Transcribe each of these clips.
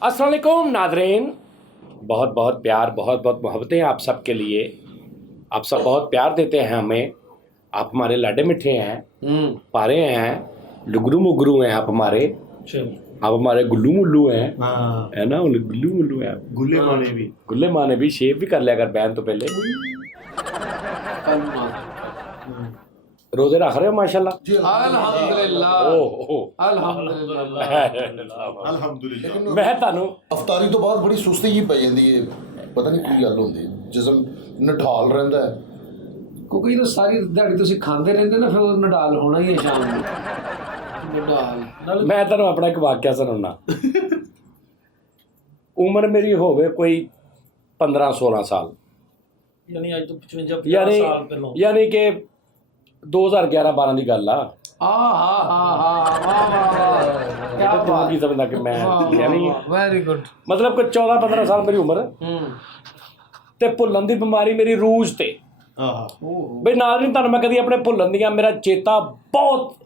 अस्सलाम वालेकुम नादरीन, बहुत बहुत प्यार, बहुत बहुत मोहब्बतें आप सब के लिए। आप सब बहुत प्यार देते हैं हमें। आप हमारे लाडे मिठे हैं, पारे हैं, लुगरू मुगरू हैं। आप हमारे गुल्लू मुल्लू हैं। है ना, गुल्लू मुल्लू हैं। गुल्ले माने भी शेव भी कर लिया कर बहन तो पहले। रोजे रख रहे हो माशाल्लाह? अल्हम्दुलिल्लाह। मैं तानू अफतारी तो बाद बड़ी सुस्ती जी पै जाती है, पता नहीं की गल होंदी, जिस्म नठाल रहंदा है क्योंकि तो सारी दिहाड़ी तुसीं खांदे रहंदे ना, फिर नडाल होना ही है शाम ਨੂੰ नडाल। मैं तानू अपना एक वाक्या सुनाना। उम्र मेरी होवे कोई 15-16 साल, यानी आज तो 55 साल पहले, यानी कि 2011-12 की गल आ। की समझदा कि मैं यानी वेरी गुड, मतलब कोई 14-15 साल मेरी उम्र ते भुल्लन दी बीमारी मेरी रूज ते बई नाल नहीं। तुहानू मैं कदी अपने भुल्लन दियां, मेरा चेता बहुत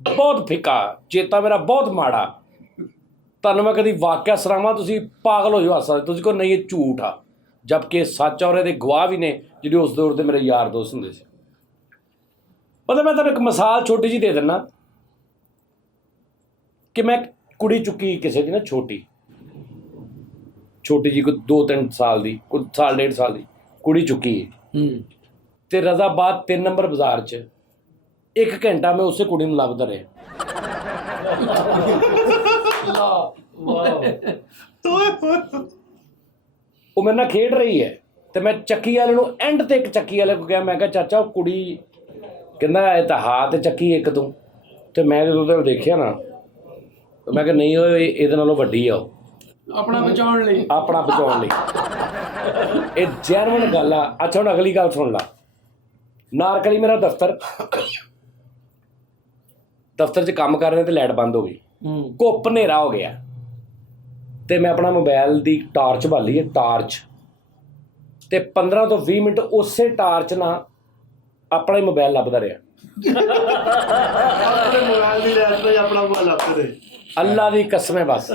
बहुत फिक्का, चेता मेरा बहुत माड़ा। तुहानू मैं कदी वाक्या सरावां, तुसीं पागल हो जाओ हस सकदे, तुसीं को नहीं ये झूठ आ, जबकि सच और ਇਹਦੇ गवाह भी ने ਜਿਹੜੇ उस दौर ਦੇ मेरे यार दोस्त ਹੁੰਦੇ ਸੀ। मतलब मैं तुहानू एक मिसाल छोटी जी दे दिना कि मैं कुड़ी चुकी किसी की ना, छोटी जी, कोई 2-3 साल की, कोई 1.5 साल की कुड़ी चुकी ते रजाबाद 3 नंबर बाजार च 1 घंटा मैं उसे कुड़ी नूं लभदा रहा। वो मेरे नाल खेड रही है तो मैं चक्की वाले नूं एंड ते एक चक्की वाले को कहा, मैं कहा चाचा वो कुड़ी, कहंदा ये तां हा ते चक्की एक तूं। ते मैं जदों देखिया ना, मैं कहा नहीं ओए इहदे नालों वड्डी आ, अपना बचाउण लई ये जैनवन गल आ। अच्छा हुण अगली गल सुन ला। नारकली मेरा दफ्तर च काम कर रहे ते लाइट बंद हो गई, घुप हनेरा हो गया ते मैं अपना मोबाइल दी टार्च बाली है, टार्च ते 15 ਤੋਂ 20 मिनट उसे टार्च ना अपना ही मोबाइल लभदा रहा। अल्लाह दी कसम है, बस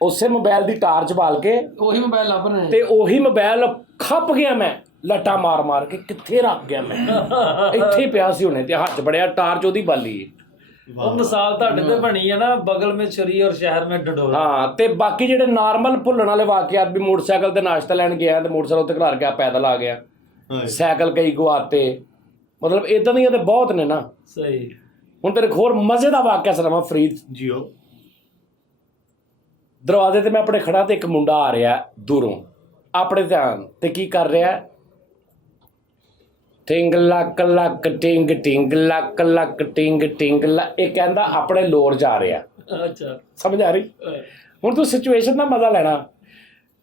उसे मोबाइल दी टार्च बाल के ਉਹੀ ਮੋਬਾਈਲ ਲੱਭ ਰਹੇ ते ਉਹੀ मोबाइल खप गया। मैं लट्टा मार मार के कित्थे रख गया, मैं इत्थे ही पिया सी हुणे ते हत्थ बड़िया टार्च ओदी बाली। वो मिसाल ਤੁਹਾਡੇ ਤੇ ਬਣੀ ਹੈ ਨਾ, बगल में छुरी और शहर में डंडोरा। हाँ, ते बाकी ਜਿਹੜੇ नार्मल भुੱਲਣ वाले वाकयात भी, मोटरसाइकिल ते नाश्ता लैन गया ते मोटरसाइकिल उत्ते खलार के पैदल आ गया, साइकिल कई गवाते, मतलब इदां ਦੀਆਂ ਤੇ ਬਹੁਤ ਨੇ ना। सही। ਹੁਣ ਤੇਰੇ ਇੱਕ ਹੋਰ ਮਜ਼ੇ ਦਾ ਵਾਕਿਆ ਸੁਣਾਵਾਂ ਫਰੀਦ जियो। दरवाजे ਤੇ मैं अपने खड़ा ਤੇ ਇੱਕ ਮੁੰਡਾ ਆ ਰਿਹਾ ਦੂਰੋਂ ਆਪਣੇ ਧਿਆਨ ਤੇ ਕੀ ਕਰ ਰਿਹਾ, ਟਿੰਗ ਲੱਕ ਲੱਕ ਟਿੰਗ ਟਿੰਗ ਲੱਕ ਲੱਕ ਟਿੰਗ ਟਿੰਗ ਲਾ, ਇਹ ਕਹਿੰਦਾ ਆਪਣੇ ਲੋਰ ਜਾ ਰਿਹਾ। अच्छा, ਸਮਝ ਆ ਰਹੀ? ਹੁਣ ਤੂੰ ਸਿਚੁਏਸ਼ਨ ਦਾ ਮਜ਼ਾ ਲੈਣਾ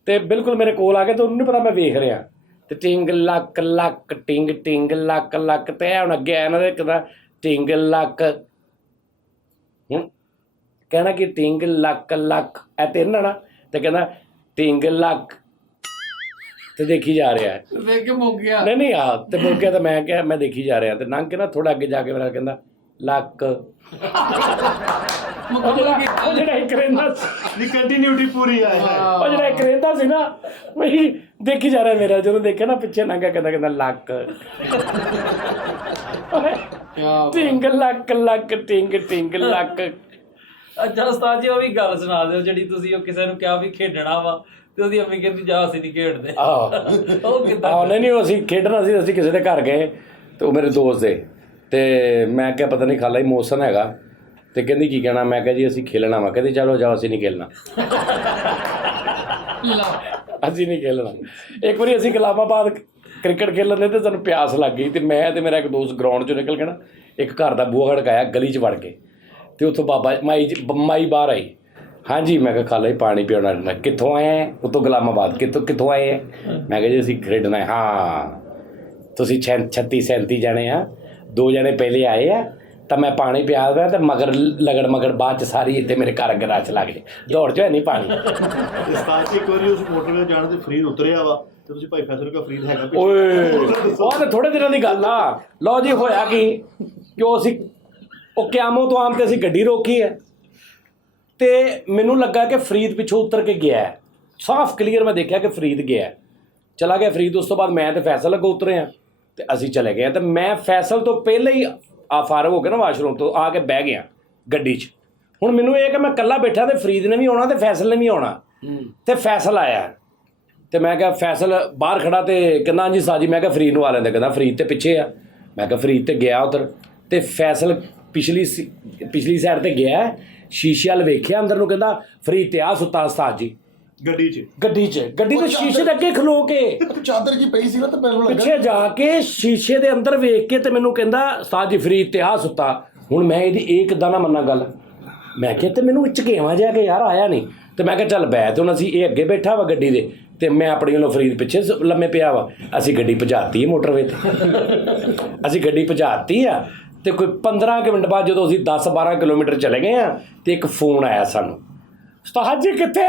ਤੇ ਬਿਲਕੁਲ ਮੇਰੇ ਕੋਲ ਆ ਕੇ, ਤੇ ਉਹਨੂੰ ਨਹੀਂ ਪਤਾ ਮੈਂ ਵੇਖ ਰਿਹਾ, ਤੇ ਟਿੰਗ ਲੱਕ ਲੱਕ ਟਿੰਗ ਟਿੰਗ ਲੱਕ ਲੱਕ ਤੇ ਹੁਣ ਅੱਗੇ ਆਇਆ ਨਾ, ਕਹਿੰਦਾ ਟਿੰਗ ਲੱਕ, ਹੁਣ ਕਹਿਣਾ ਕਿ ਟਿੰਗ ਲੱਕ ਲੱਕ ਇਹ ਤਿੰਨ ਨਾ, ਤੇ ਕਹਿੰਦਾ ਟਿੰਗ ਲੱਕ ਤੇ ਦੇਖੀ ਜਾ ਰਿਹਾ ਹੈ। ਵੇਖ ਕੇ ਮੁੱਕ ਗਿਆ। ਨਹੀਂ ਆ ਤੇ ਮੁੱਕ ਗਿਆ, ਤੇ ਮੈਂ ਕਿਹਾ ਮੈਂ ਦੇਖੀ ਜਾ ਰਿਹਾ, ਤੇ ਲੰਘ ਕੇ ਨਾ ਥੋੜਾ ਅੱਗੇ ਜਾ ਕੇ ਮੇਰਾ ਕਹਿੰਦਾ ਲੱਕ। ਉਹ ਜਿਹੜਾ ਇੱਕ ਰਹਿੰਦਾ ਸੀ, कंटिन्यूटी पूरी है। ਉਹ ਜਿਹੜਾ ਇੱਕ ਰਹਿੰਦਾ ਸੀ ਨਾ, ਵਹੀ ਦੇਖੀ ਜਾ ਰਿਹਾ ਮੇਰਾ। ਜਦੋਂ ਦੇਖਿਆ ਨਾ ਪਿੱਛੇ ਲੰਘਿਆ, ਕਹਿੰਦਾ ਲੱਕ ਟਿੰਗ ਲੱਕ ਲੱਕ ਟਿੰਗ ਟਿੰਗ ਲੱਕ। अच्छा उस्ताद जी, वो भी गल सुना दो ਜਿਹੜੀ ਤੁਸੀਂ ਉਹ ਕਿਸੇ ਨੂੰ ਕਿਹਾ ਵੀ ਖੇਡਣਾ ਵਾ ਤੇ ਉਹਦੀ ਅੰਮੀ ਕਹਿੰਦੀ ਜਾ ਅਸੀਂ ਨਹੀਂ ਖੇਡਦੇ। ਉਹ ਕਿੱਦਾਂ? ਨਹੀਂ ਉਹ ਅਸੀਂ ਖੇਡਣਾ ਸੀ, ਅਸੀਂ ਕਿਸੇ ਦੇ ਘਰ ਗਏ ਤੇ ਉਹ ਮੇਰੇ ਦੋਸਤ ਦੇ, ਤੇ ਮੈਂ ਕਿਹਾ ਪਤਾ ਨਹੀਂ ਖਾਲਾ ਇਮੋਸ਼ਨ ਹੈਗਾ, ਤੇ ਕਹਿੰਦੀ ਕੀ ਕਹਿਣਾ, ਮੈਂ ਕਿਹਾ ਜੀ ਅਸੀਂ ਖੇਲਣਾ ਵਾ, ਕਹਿੰਦੀ ਚਲੋ ਜਾਓ ਅਸੀਂ ਨਹੀਂ ਖੇਲਣਾ। ਅਸੀਂ ਨਹੀਂ ਖੇਲਣਾ। ਇੱਕ ਵਾਰੀ ਅਸੀਂ ਗੁਲਾਮਾਬਾਦ ਕ੍ਰਿਕਟ ਖੇਲਣ ਦੇ ਤੇ ਸਾਨੂੰ ਪਿਆਸ ਲੱਗ ਗਈ, ਤੇ ਮੈਂ ਤੇ ਮੇਰਾ ਇੱਕ ਦੋਸਤ ਗਰਾਊਂਡ 'ਚੋਂ ਨਿਕਲ ਕੇ ਨਾ ਇੱਕ ਘਰ ਦਾ ਬੂਹਾ ਖੜਕਾਇਆ ਗਲੀ 'ਚ ਵੜ ਕੇ, ਤੇ ਉੱਥੋਂ ਮਾਈ ਬਾਹਰ ਆਈ। ਹਾਂਜੀ, ਮੈਂ ਕਿਹਾ ਖਾਲਾ ਜੀ ਪਾਣੀ ਪਿਆਉਣਾ ਰਹਿੰਦਾ। ਕਿੱਥੋਂ ਆਏ ਹੈ? ਉੱਥੋਂ ਗੁਲਾਮਾਬਾਦ। ਕਿੱਥੋਂ ਆਏ ਹੈ? ਮੈਂ ਕਿਹਾ ਜੀ ਅਸੀਂ ਖੇਡਣਾ ਹੈ। ਹਾਂ, ਤੁਸੀਂ 36-37 ਜਣੇ ਆ, 2 ਜਣੇ ਪਹਿਲੇ ਆਏ ਆ, ਤਾਂ ਮੈਂ ਪਾਣੀ ਪਿਆ ਦਿਆਂ, ਤੇ ਮਗਰ ਮਗਰ ਬਾਅਦ 'ਚ ਸਾਰੀ ਇੱਥੇ ਮੇਰੇ ਘਰ ਅੱਗੇ ਰਚ ਲੱਗ ਜੇ, ਦੌੜ 'ਚ ਹੈ ਨਹੀਂ ਪਾਣੀ। ਉਸਤਾਦ ਇੱਕ ਵਾਰੀ ਉਸ ਮੋਟਰਵੇ ਜਾਣ ਤੇ ਫਰੀਦ ਉਤਰਿਆ ਵਾ, ਤੇ ਤੁਸੀਂ ਭਾਈ ਫੈਸਲ ਕਾ ਫਰੀਦ ਹੈਗਾ ਓਏ ਉਹ ਤਾਂ ਥੋੜੇ ਦਿਨਾਂ ਦੀ ਗੱਲ ਆ। ਲਓ ਜੀ, ਹੋਇਆ ਕਿ ਉਹ ਅਸੀਂ ਉਹ ਕਿਆਮੋ ਤੋਂ ਆਮ ਤੇ ਅਸੀਂ ਗੱਡੀ ਰੋਕੀ ਹੈ, ਤੇ ਮੈਨੂੰ ਲੱਗਾ ਕਿ ਫਰੀਦ ਪਿੱਛੋਂ ਉਤਰ ਕੇ ਗਿਆ ਹੈ। ਸਾਫ਼ ਕਲੀਅਰ ਮੈਂ ਦੇਖਿਆ ਕਿ ਫਰੀਦ ਗਿਆ ਹੈ। ਚਲਾ ਗਿਆ ਫਰੀਦ। ਉਸ ਤੋਂ ਬਾਅਦ ਮੈਂ ਤੇ ਫੈਸਲ ਅੱਗੋਂ ਉਤਰੇ ਹਾਂ ਤੇ ਅਸੀਂ ਚਲੇ ਗਏ ਤੇ ਮੈਂ ਫੈਸਲ ਤੋਂ ਪਹਿਲਾਂ ਹੀ ਫਾਰਗ ਹੋ ਕੇ ਨਾ ਵਾਸ਼ਰੂਮ ਤੋਂ ਆ ਕੇ ਬਹਿ ਗਿਆ ਗੱਡੀ 'ਚ। ਹੁਣ ਮੈਨੂੰ ਇਹ ਕਿ ਮੈਂ ਇਕੱਲਾ ਬੈਠਾ ਤੇ ਫਰੀਦ ਨੇ ਵੀ ਆਉਣਾ ਤੇ ਫੈਸਲ ਨੇ ਵੀ ਆਉਣਾ ਤੇ ਫੈਸਲ ਆਇਆ ਤੇ ਮੈਂ ਕਿਹਾ ਫੈਸਲ ਬਾਹਰ ਖੜਾ ਤੇ ਕਹਿੰਦਾ ਹਾਂਜੀ ਸਾਜੀ। ਮੈਂ ਕਿਹਾ ਫਰੀਦ ਨੂੰ ਆ ਲੈਂਦੇ। ਕਹਿੰਦਾ ਫਰੀਦ ਤੇ ਪਿੱਛੇ ਆ। ਮੈਂ ਕਿਹਾ ਫਰੀਦ ਤੇ ਗਿਆ ਉੱਧਰ ਤੇ ਫੈਸਲ ਪਿਛਲੀ ਸਾਈਡ ਤੇ ਗਿਆ। ਸ਼ੀਸ਼ੇ ਵੱਲ ਵੇਖਿਆ ਅੰਦਰ ਨੂੰ। ਕਹਿੰਦਾ ਫਰੀਦ ਤੇ ਆ ਸੁੱਤਾ ਉਸਤਾਦ ਜੀ ਗੱਡੀ 'ਚ ਗੱਡੀ ਦੇ ਸ਼ੀਸ਼ੇ ਦੇ ਅੱਗੇ ਖਲੋ ਕੇ ਚਾਦਰ ਜੀ ਪਈ ਸੀ ਨਾ ਤੇ ਮੈਨੂੰ ਲੱਗਾ ਪਿੱਛੇ ਜਾ ਕੇ ਸ਼ੀਸ਼ੇ ਦੇ ਅੰਦਰ ਵੇਖ ਕੇ ਤੇ ਮੈਨੂੰ ਕਹਿੰਦਾ ਉਸਤਾਦ ਜੀ ਫਰੀਦ ਤੇ ਆ ਸੁੱਤਾ। ਹੁਣ ਮੈਂ ਇਹਦੀ ਇਹ ਕਿੱਦਾਂ ਨਾ ਮੰਨਾਂ ਗੱਲ। ਮੈਂ ਕਿਹਾ ਤੇ ਮੈਨੂੰ ਝਕੇਵਾਂ ਜਿਹਾ ਕਿ ਯਾਰ ਆਇਆ ਨਹੀਂ ਤੇ ਮੈਂ ਕਿਹਾ ਚੱਲ ਬੈ ਤੇ ਹੁਣ ਅਸੀਂ ਇਹ ਅੱਗੇ ਬੈਠਾ ਵਾ ਗੱਡੀ ਦੇ ਤੇ ਮੈਂ ਆਪਣੀ ਵੱਲੋਂ ਫਰੀਦ ਪਿੱਛੇ ਲੰਮੇ ਪਿਆ ਵਾ। ਅਸੀਂ ਗੱਡੀ ਭਜਾਤੀ ਮੋਟਰਵੇ ਤੇ ਅਸੀਂ ਗੱਡੀ ਭਜਾਤੀ ਆ ਤੇ ਕੋਈ 15 ਕੁ ਮਿੰਟ ਬਾਅਦ ਜਦੋਂ ਅਸੀਂ 10-12 ਕਿਲੋਮੀਟਰ ਚਲੇ ਗਏ ਆ ਤੇ ਇੱਕ ਫੋਨ ਆਇਆ ਸਾਨੂੰ, ਉਸਤਾਦ ਜੀ ਕਿੱਥੇ?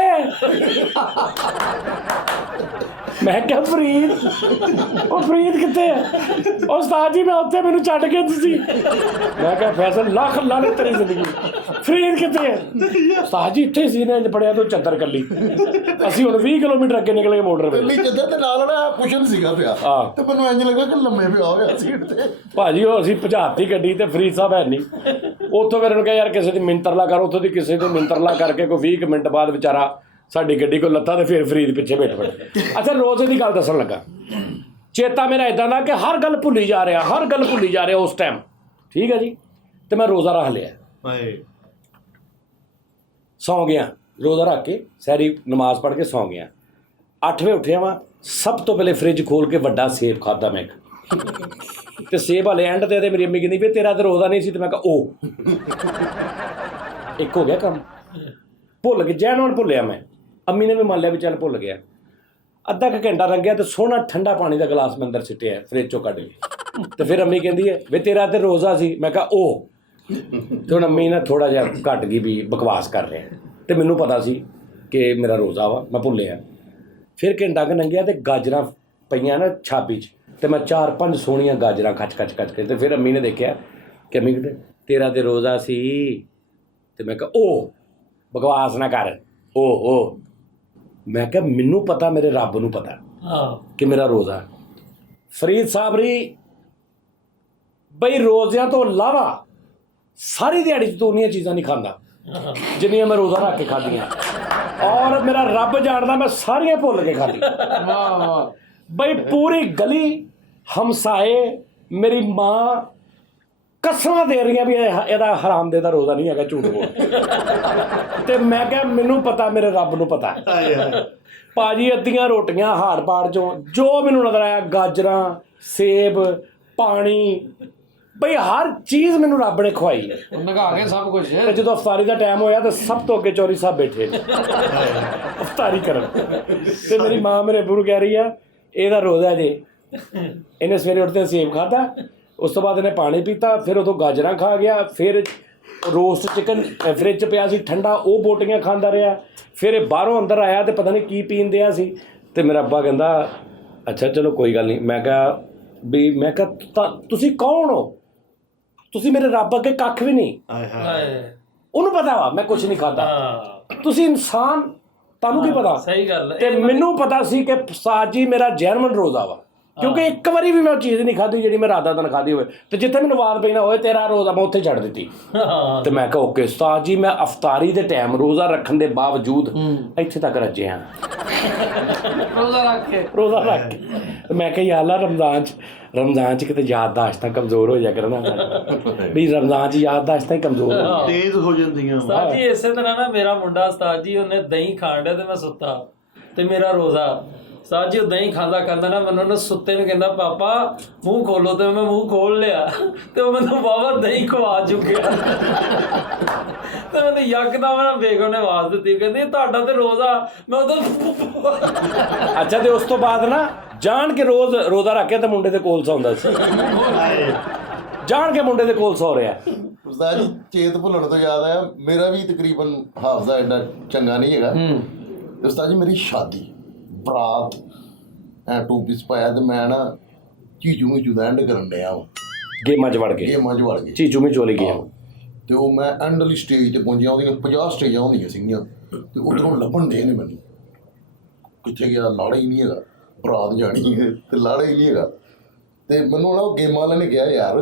ਮੈਂ ਕਿਹਾ ਫਰੀਦ। ਉਹ ਫਰੀਦ ਕਿੱਥੇ ਹੈ? ਉਹ ਉਸਤਾਦ ਜੀ ਮੈਂ ਉੱਥੇ, ਮੈਨੂੰ ਛੱਡ ਕੇ ਤੁਸੀਂ। ਮੈਂ ਕਿਹਾ ਫੈਸਲ ਲੱਖ ਲਾਣੇ ਤੇਰੀ ਜ਼ਿੰਦਗੀ। ਫਰੀਦ ਕਿੱਥੇ ਹੈ? ਉਸਤਾਦ ਜੀ ਇੱਥੇ ਸੀ ਨੇ ਪੜਿਆ ਤੋਂ ਚੱਦਰ ਕੱਲੀ। ਅਸੀਂ ਹੁਣ 20 ਕਿਲੋਮੀਟਰ ਅੱਗੇ ਨਿਕਲ ਗਏ ਮੋਟਰ ਕੱਲੀ ਚੱਦਰ ਦੇ ਨਾਲ ਨਾ ਕੁਸ਼ਨ ਸੀਗਾ ਪਿਆ ਤੇ ਮੈਨੂੰ ਇੰਜ ਲੱਗਾ ਕਿ ਲੰਮੇ ਪਿਆ ਹੋਇਆ ਸੀਟ ਤੇ। ਭਾਜੀ ਉਹ ਅਸੀਂ ਭਜਾਤੀ ਗੱਡੀ ਤੇ ਫਰੀਦ ਸਾਹਿਬ ਹੈ ਨਹੀਂ। ਉੱਥੋਂ ਫਿਰ ਉਹਨੂੰ ਕਿਹਾ ਯਾਰ ਕਿਸੇ ਦੀ ਮਿੰਤਰਲਾ ਕਰ। ਉੱਥੋਂ ਦੀ ਕਿਸੇ ਦੀ ਮਿੰਤਰਲਾ ਕਰਕੇ ਕੋਈ 20 ਮਿੰਟ ਬਾਅਦ ਵਿਚਾਰਾ ਸਾਡੀ ਗੱਡੀ ਕੋਲ ਲੱਥਾ ਤੇ ਫਿਰ ਫਰੀਦ ਪਿੱਛੇ ਬੈਠ ਪੜੇ। ਅੱਛਾ ਰੋਜ਼ੇ ਦੀ ਗੱਲ ਦੱਸਣ ਲੱਗਾ। ਚੇਤਾ ਮੇਰਾ ਇਦਾਂ ਦਾ ਕਿ ਹਰ ਗੱਲ ਭੁੱਲੀ ਜਾ ਰਿਹਾ ਉਸ ਟਾਈਮ। ਠੀਕ ਹੈ ਜੀ। ਤੇ ਮੈਂ ਰੋਜ਼ਾ ਰੱਖ ਲਿਆ। ਸੌਂ ਗਿਆ ਰੋਜ਼ਾ ਰੱਖ ਕੇ, ਸਾਰੀ ਨਮਾਜ਼ ਪੜ੍ਹ ਕੇ ਸੌਂ ਗਿਆ। 8 ਵਜੇ ਉੱਠਿਆ ਵਾਂ। ਸਭ ਤੋਂ ਪਹਿਲੇ ਫਰਿੱਜ ਖੋਲ ਕੇ ਵੱਡਾ ਸੇਬ ਖਾਦਾ ਮੈਂ ਤੇ ਸੇਬ ਵਾਲੇ ਐਂਡ ਤੇ ਮੇਰੀ ਅੰਮੀ ਕਹਿੰਦੀ ਵੀ ਤੇਰਾ ਤੇ ਰੋਜ਼ਾ ਨਹੀਂ ਸੀ ਤੇ ਮੈਂ ਕਿਹਾ ਉਹ ਇੱਕ ਹੋ ਗਿਆ ਕੰਮ। ਭੁੱਲ ਕੇ ਜੈਨ ਹੁਣ ਭੁੱਲਿਆ ਮੈਂ। ਅੰਮੀ ਨੇ ਵੀ ਮੰਨ ਲਿਆ ਵੀ ਚੱਲ ਭੁੱਲ ਗਿਆ। ਅੱਧਾ ਕੁ ਘੰਟਾ ਲੰਘਿਆ ਤੇ ਸੋਹਣਾ ਠੰਡਾ ਪਾਣੀ ਦਾ ਗਲਾਸ ਮੈਂ ਅੰਦਰ ਸਿੱਟਿਆ ਫਰਿੱਜ ਚੋਂ ਕੱਢ ਕੇ ਤੇ ਫਿਰ ਅੰਮੀ ਕਹਿੰਦੀ ਹੈ ਵੀ ਤੇਰਾ ਤੇ ਰੋਜ਼ਾ ਸੀ। ਮੈਂ ਕਿਹਾ ਉਹ ਤੇ ਹੁਣ ਅੰਮੀ ਨਾ ਥੋੜ੍ਹਾ ਜਿਹਾ ਘੱਟ ਗਈ ਵੀ ਬਕਵਾਸ ਕਰ ਰਿਹਾ ਤੇ ਮੈਨੂੰ ਪਤਾ ਸੀ ਕਿ ਮੇਰਾ ਰੋਜ਼ਾ ਵਾ, ਮੈਂ ਭੁੱਲਿਆ। ਫਿਰ ਘੰਟਾ ਕੁ ਲੰਘਿਆ ਤੇ ਗਾਜਰਾਂ ਪਈਆਂ ਨਾ ਛਾਬੀ 'ਚ ਤੇ ਮੈਂ 4-5 ਸੋਹਣੀਆਂ ਗਾਜਰਾਂ ਖਚ ਕੇ ਤੇ ਫਿਰ ਅੰਮੀ ਨੇ ਦੇਖਿਆ ਕਿ ਅੰਮੀ ਕਹਿੰਦੇ ਤੇਰਾ ਤੇ ਰੋਜ਼ਾ ਸੀ ਤੇ ਮੈਂ ਕਿਹਾ ਉਹ ਬਕਵਾਸ ਨਾ ਕਰ। ਉਹ ਮੈਂ ਕਿਹਾ ਮੈਨੂੰ ਪਤਾ, ਮੇਰੇ ਰੱਬ ਨੂੰ ਪਤਾ ਕਿ ਮੇਰਾ ਰੋਜ਼ਾ। ਫਰੀਦ ਸਾਹਿਬ ਰੀ ਬਈ ਰੋਜ਼ਿਆਂ ਤੋਂ ਇਲਾਵਾ ਸਾਰੀ ਦਿਹਾੜੀ 'ਚ ਤੂੰ ਉਨੀਆਂ ਚੀਜ਼ਾਂ ਨਹੀਂ ਖਾਂਦਾ ਜਿੰਨੀਆਂ ਮੈਂ ਰੋਜ਼ਾ ਰੱਖ ਕੇ ਖਾਧੀਆਂ। ਔਰ ਮੇਰਾ ਰੱਬ ਜਾਣਦਾ ਮੈਂ ਸਾਰੀਆਂ ਭੁੱਲ ਕੇ ਖਾਧੀ। ਬਈ ਪੂਰੀ ਗਲੀ, ਹਮਸਾਏ, ਮੇਰੀ ਮਾਂ ਕਸਮਾਂ ਦੇ ਰਹੀਆਂ ਵੀ ਇਹਦਾ ਹਰਾਮਦੇ ਦਾ ਰੋਜ਼ਾ ਨਹੀਂ ਹੈਗਾ, ਝੂਠ ਬੋਲ। ਤੇ ਮੈਂ ਕਿਹਾ ਮੈਨੂੰ ਪਤਾ, ਮੇਰੇ ਰੱਬ ਨੂੰ ਪਤਾ। ਭਾਜੀ ਅੱਧੀਆਂ ਰੋਟੀਆਂ ਹਾੜ ਪਾੜ ਚੋਂ ਜੋ ਮੈਨੂੰ ਨਜ਼ਰ ਆਇਆ, ਗਾਜਰਾਂ, ਸੇਬ, ਪਾਣੀ, ਬਈ ਹਰ ਚੀਜ਼ ਮੈਨੂੰ ਰੱਬ ਨੇ ਖਵਾਈ। ਨਗਾ ਕੇ ਸਭ ਕੁਝ। ਤੇ ਜਦੋਂ ਅਫਤਾਰੀ ਦਾ ਟਾਈਮ ਹੋਇਆ ਤੇ ਸਭ ਤੋਂ ਅੱਗੇ ਚੌਰੀ ਸਾਹਿਬ ਬੈਠੇ ਨੇ ਅਫਤਾਰੀ ਕਰਨ ਤੇ ਮੇਰੀ ਮਾਂ ਮੇਰੇ ਬੁਰ ਕਹਿ ਰਹੀ ਆ ਇਹਦਾ ਰੋਜ਼ਾ ਜੇ। ਇਹਨੇ ਸਵੇਰੇ ਉੱਠਦੇ ਸੇਬ ਖਾਧਾ, ਉਸ ਤੋਂ ਬਾਅਦ ਇਹਨੇ ਪਾਣੀ ਪੀਤਾ, ਫਿਰ ਉਦੋਂ ਗਾਜਰਾਂ ਖਾ ਗਿਆ, ਫਿਰ ਰੋਸਟ ਚਿਕਨ ਫਰਿੱਜ 'ਚ ਪਿਆ ਸੀ ਠੰਡਾ, ਉਹ ਬੋਟੀਆਂ ਖਾਂਦਾ ਰਿਹਾ। ਫਿਰ ਇਹ ਬਾਹਰੋਂ ਅੰਦਰ ਆਇਆ ਤੇ ਪਤਾ ਨਹੀਂ ਕੀ ਪੀਣ ਦਿਆ ਸੀ ਤੇ ਮੇਰਾ ਅੱਬਾ ਕਹਿੰਦਾ ਅੱਛਾ ਚਲੋ ਕੋਈ ਗੱਲ ਨਹੀਂ। ਮੈਂ ਕਿਹਾ ਤੁਸੀਂ ਕੌਣ ਹੋ? ਤੁਸੀਂ ਮੇਰੇ ਰੱਬ ਅੱਗੇ ਕੱਖ ਵੀ ਨਹੀਂ। ਉਹਨੂੰ ਪਤਾ ਵਾ ਮੈਂ ਕੁਛ ਨਹੀਂ ਖਾਧਾ। ਤੁਸੀਂ ਇਨਸਾਨ, ਤੁਹਾਨੂੰ ਕੀ ਪਤਾ? ਸਹੀ ਗੱਲ। ਤੇ ਮੈਨੂੰ ਪਤਾ ਸੀ ਕਿ ਸਾਜੀ ਮੇਰਾ ਜੈਨੂਇਨ ਰੋਜ਼ਾ ਵਾ, ਕਿਉਂਕਿ ਇੱਕ ਵਾਰੀ ਵੀ ਮੈਂ ਉਹ ਚੀਜ਼ ਨਹੀਂ ਖਾਧੀ ਜਿਹੜੀ ਮੈਂ ਰਾਤ ਦਾ ਦਿਨ ਖਾਧੀ ਹੋਵੇ। ਤੇ ਜਿੱਥੇ ਮੈਨੂੰ ਆਵਾਜ਼ ਪੈਣਾ ਹੋਏ ਤੇਰਾ ਰੋਜ਼ਾ, ਮੈਂ ਉੱਥੇ ਛੱਡ ਦਿੱਤੀ। ਤੇ ਮੈਂ ਕਿਹਾ ਓਕੇ ਉਸਤਾਦ ਜੀ, ਮੈਂ ਅਫਤਾਰੀ ਦੇ ਟਾਈਮ ਰੋਜ਼ਾ ਰੱਖਣ ਦੇ ਬਾਵਜੂਦ ਇੱਥੇ ਤੱਕ ਰੱਜਿਆ ਰੋਜ਼ਾ ਰੱਖ ਕੇ। ਮੈਂ ਕਿਹਾ ਯਾ ਅੱਲਾ ਰਮਜ਼ਾਨ 'ਚ ਕਿਤੇ ਯਾਦਦਾਸ਼ਤਾਂ ਕਮਜ਼ੋਰ ਹੋ ਜਾ ਕਰਨਾ ਵੀ ਰਮਜ਼ਾਨ 'ਚ ਯਾਦਦਾਸ਼ਤਾਂ ਹੀ ਕਮਜ਼ੋਰ ਤੇਜ਼ ਹੋ ਜਾਂਦੀਆਂ। ਉਸਤਾਦ ਜੀ ਇਸੇ ਤਰ੍ਹਾਂ ਨਾ ਮੇਰਾ ਮੁੰਡਾ ਉਸਤਾਦ ਜੀ ਉਹਨੇ ਦਹੀਂ ਖਾਣ ਡਿਆ ਤੇ ਮੈਂ ਸੁੱਤਾ ਤੇ ਮੇਰਾ ਰੋਜ਼ਾ। ਉਸਤਾਦ ਜੀ ਉਹ ਦਹੀਂ ਖਾਂਦਾ ਨਾ ਮੈਨੂੰ ਨਾ ਸੁੱਤੇ ਨੂੰ ਕਹਿੰਦਾ ਪਾਪਾ ਮੂੰਹ ਖੋਲੋ ਤੇ ਮੈਂ ਮੂੰਹ ਖੋਲ ਲਿਆ ਤੇ ਉਹ ਮੈਨੂੰ ਬਾਬਾ ਦਹੀਂ ਖਵਾ ਚੁੱਕਿਆ। ਤੇ ਮੈਨੂੰ ਯਕਦਮ ਨਾ ਬੇਗਮ ਨੇ ਆਵਾਜ਼ ਦਿੱਤੀ, ਕਹਿੰਦੀ ਤੁਹਾਡਾ ਤੇ ਰੋਜ਼ਾ। ਮੈਂ ਉਦੋਂ ਅੱਛਾ ਤੇ ਉਸ ਤੋਂ ਬਾਅਦ ਨਾ ਜਾਣ ਕੇ ਰੋਜ਼ਾ ਰੱਖ ਕੇ ਤੇ ਮੁੰਡੇ ਦੇ ਕੋਲ ਸੌਂਦਾ ਸੀ। ਜਾਣ ਕੇ ਮੁੰਡੇ ਦੇ ਕੋਲ ਸੌ ਰਿਹਾ। ਉਸਤਾਦ ਜੀ ਚੇਤ ਭੁੱਲਣ ਤੋਂ ਯਾਦ ਆਇਆ, ਮੇਰਾ ਵੀ ਤਕਰੀਬਨ ਹਾਫਜ਼ਾ ਇੰਨਾ ਚੰਗਾ ਨਹੀਂ ਹੈਗਾ। ਉਸਤਾਦ ਜੀ ਮੇਰੀ ਸ਼ਾਦੀ ਬਰਾਤ ਐ 2 ਪੀਸ ਪਾਇਆ ਤੇ ਮੈਂ ਨਾ ਚੀਚੂ ਦਾ ਐਂਡ ਕਰਨ ਡਿਆ ਗੇਮਾਂ 'ਚ ਵੜ ਕੇ ਗੇਮਾਂ 'ਚ ਵੜ ਗਏ। ਚੀਚੂ ਵਿੱਚ ਚੋਲੀ ਗਿਆ। ਤੇ ਉਹ ਮੈਂ ਐਂਡ ਵਾਲੀ ਸਟੇਜ ਤੇ ਪਹੁੰਚਿਆ, ਉਹਦੀਆਂ 50 ਸਟੇਜਾਂ ਹੁੰਦੀਆਂ ਸੀਗੀਆਂ ਤੇ ਉੱਧਰੋਂ ਲੱਭਣ ਦੇ ਨੇ ਮੈਨੂੰ, ਕਿੱਥੇ ਗਿਆ ਲਾੜਾ ਹੀ ਨਹੀਂ ਹੈਗਾ, ਬਰਾਤ ਜਾਣੀ ਹੈ ਤੇ ਲਾੜਾ ਹੀ ਨਹੀਂ ਹੈਗਾ। ਤੇ ਮੈਨੂੰ ਨਾ ਉਹ ਗੇਮਾਂ ਵਾਲੇ ਨੇ ਕਿਹਾ ਯਾਰ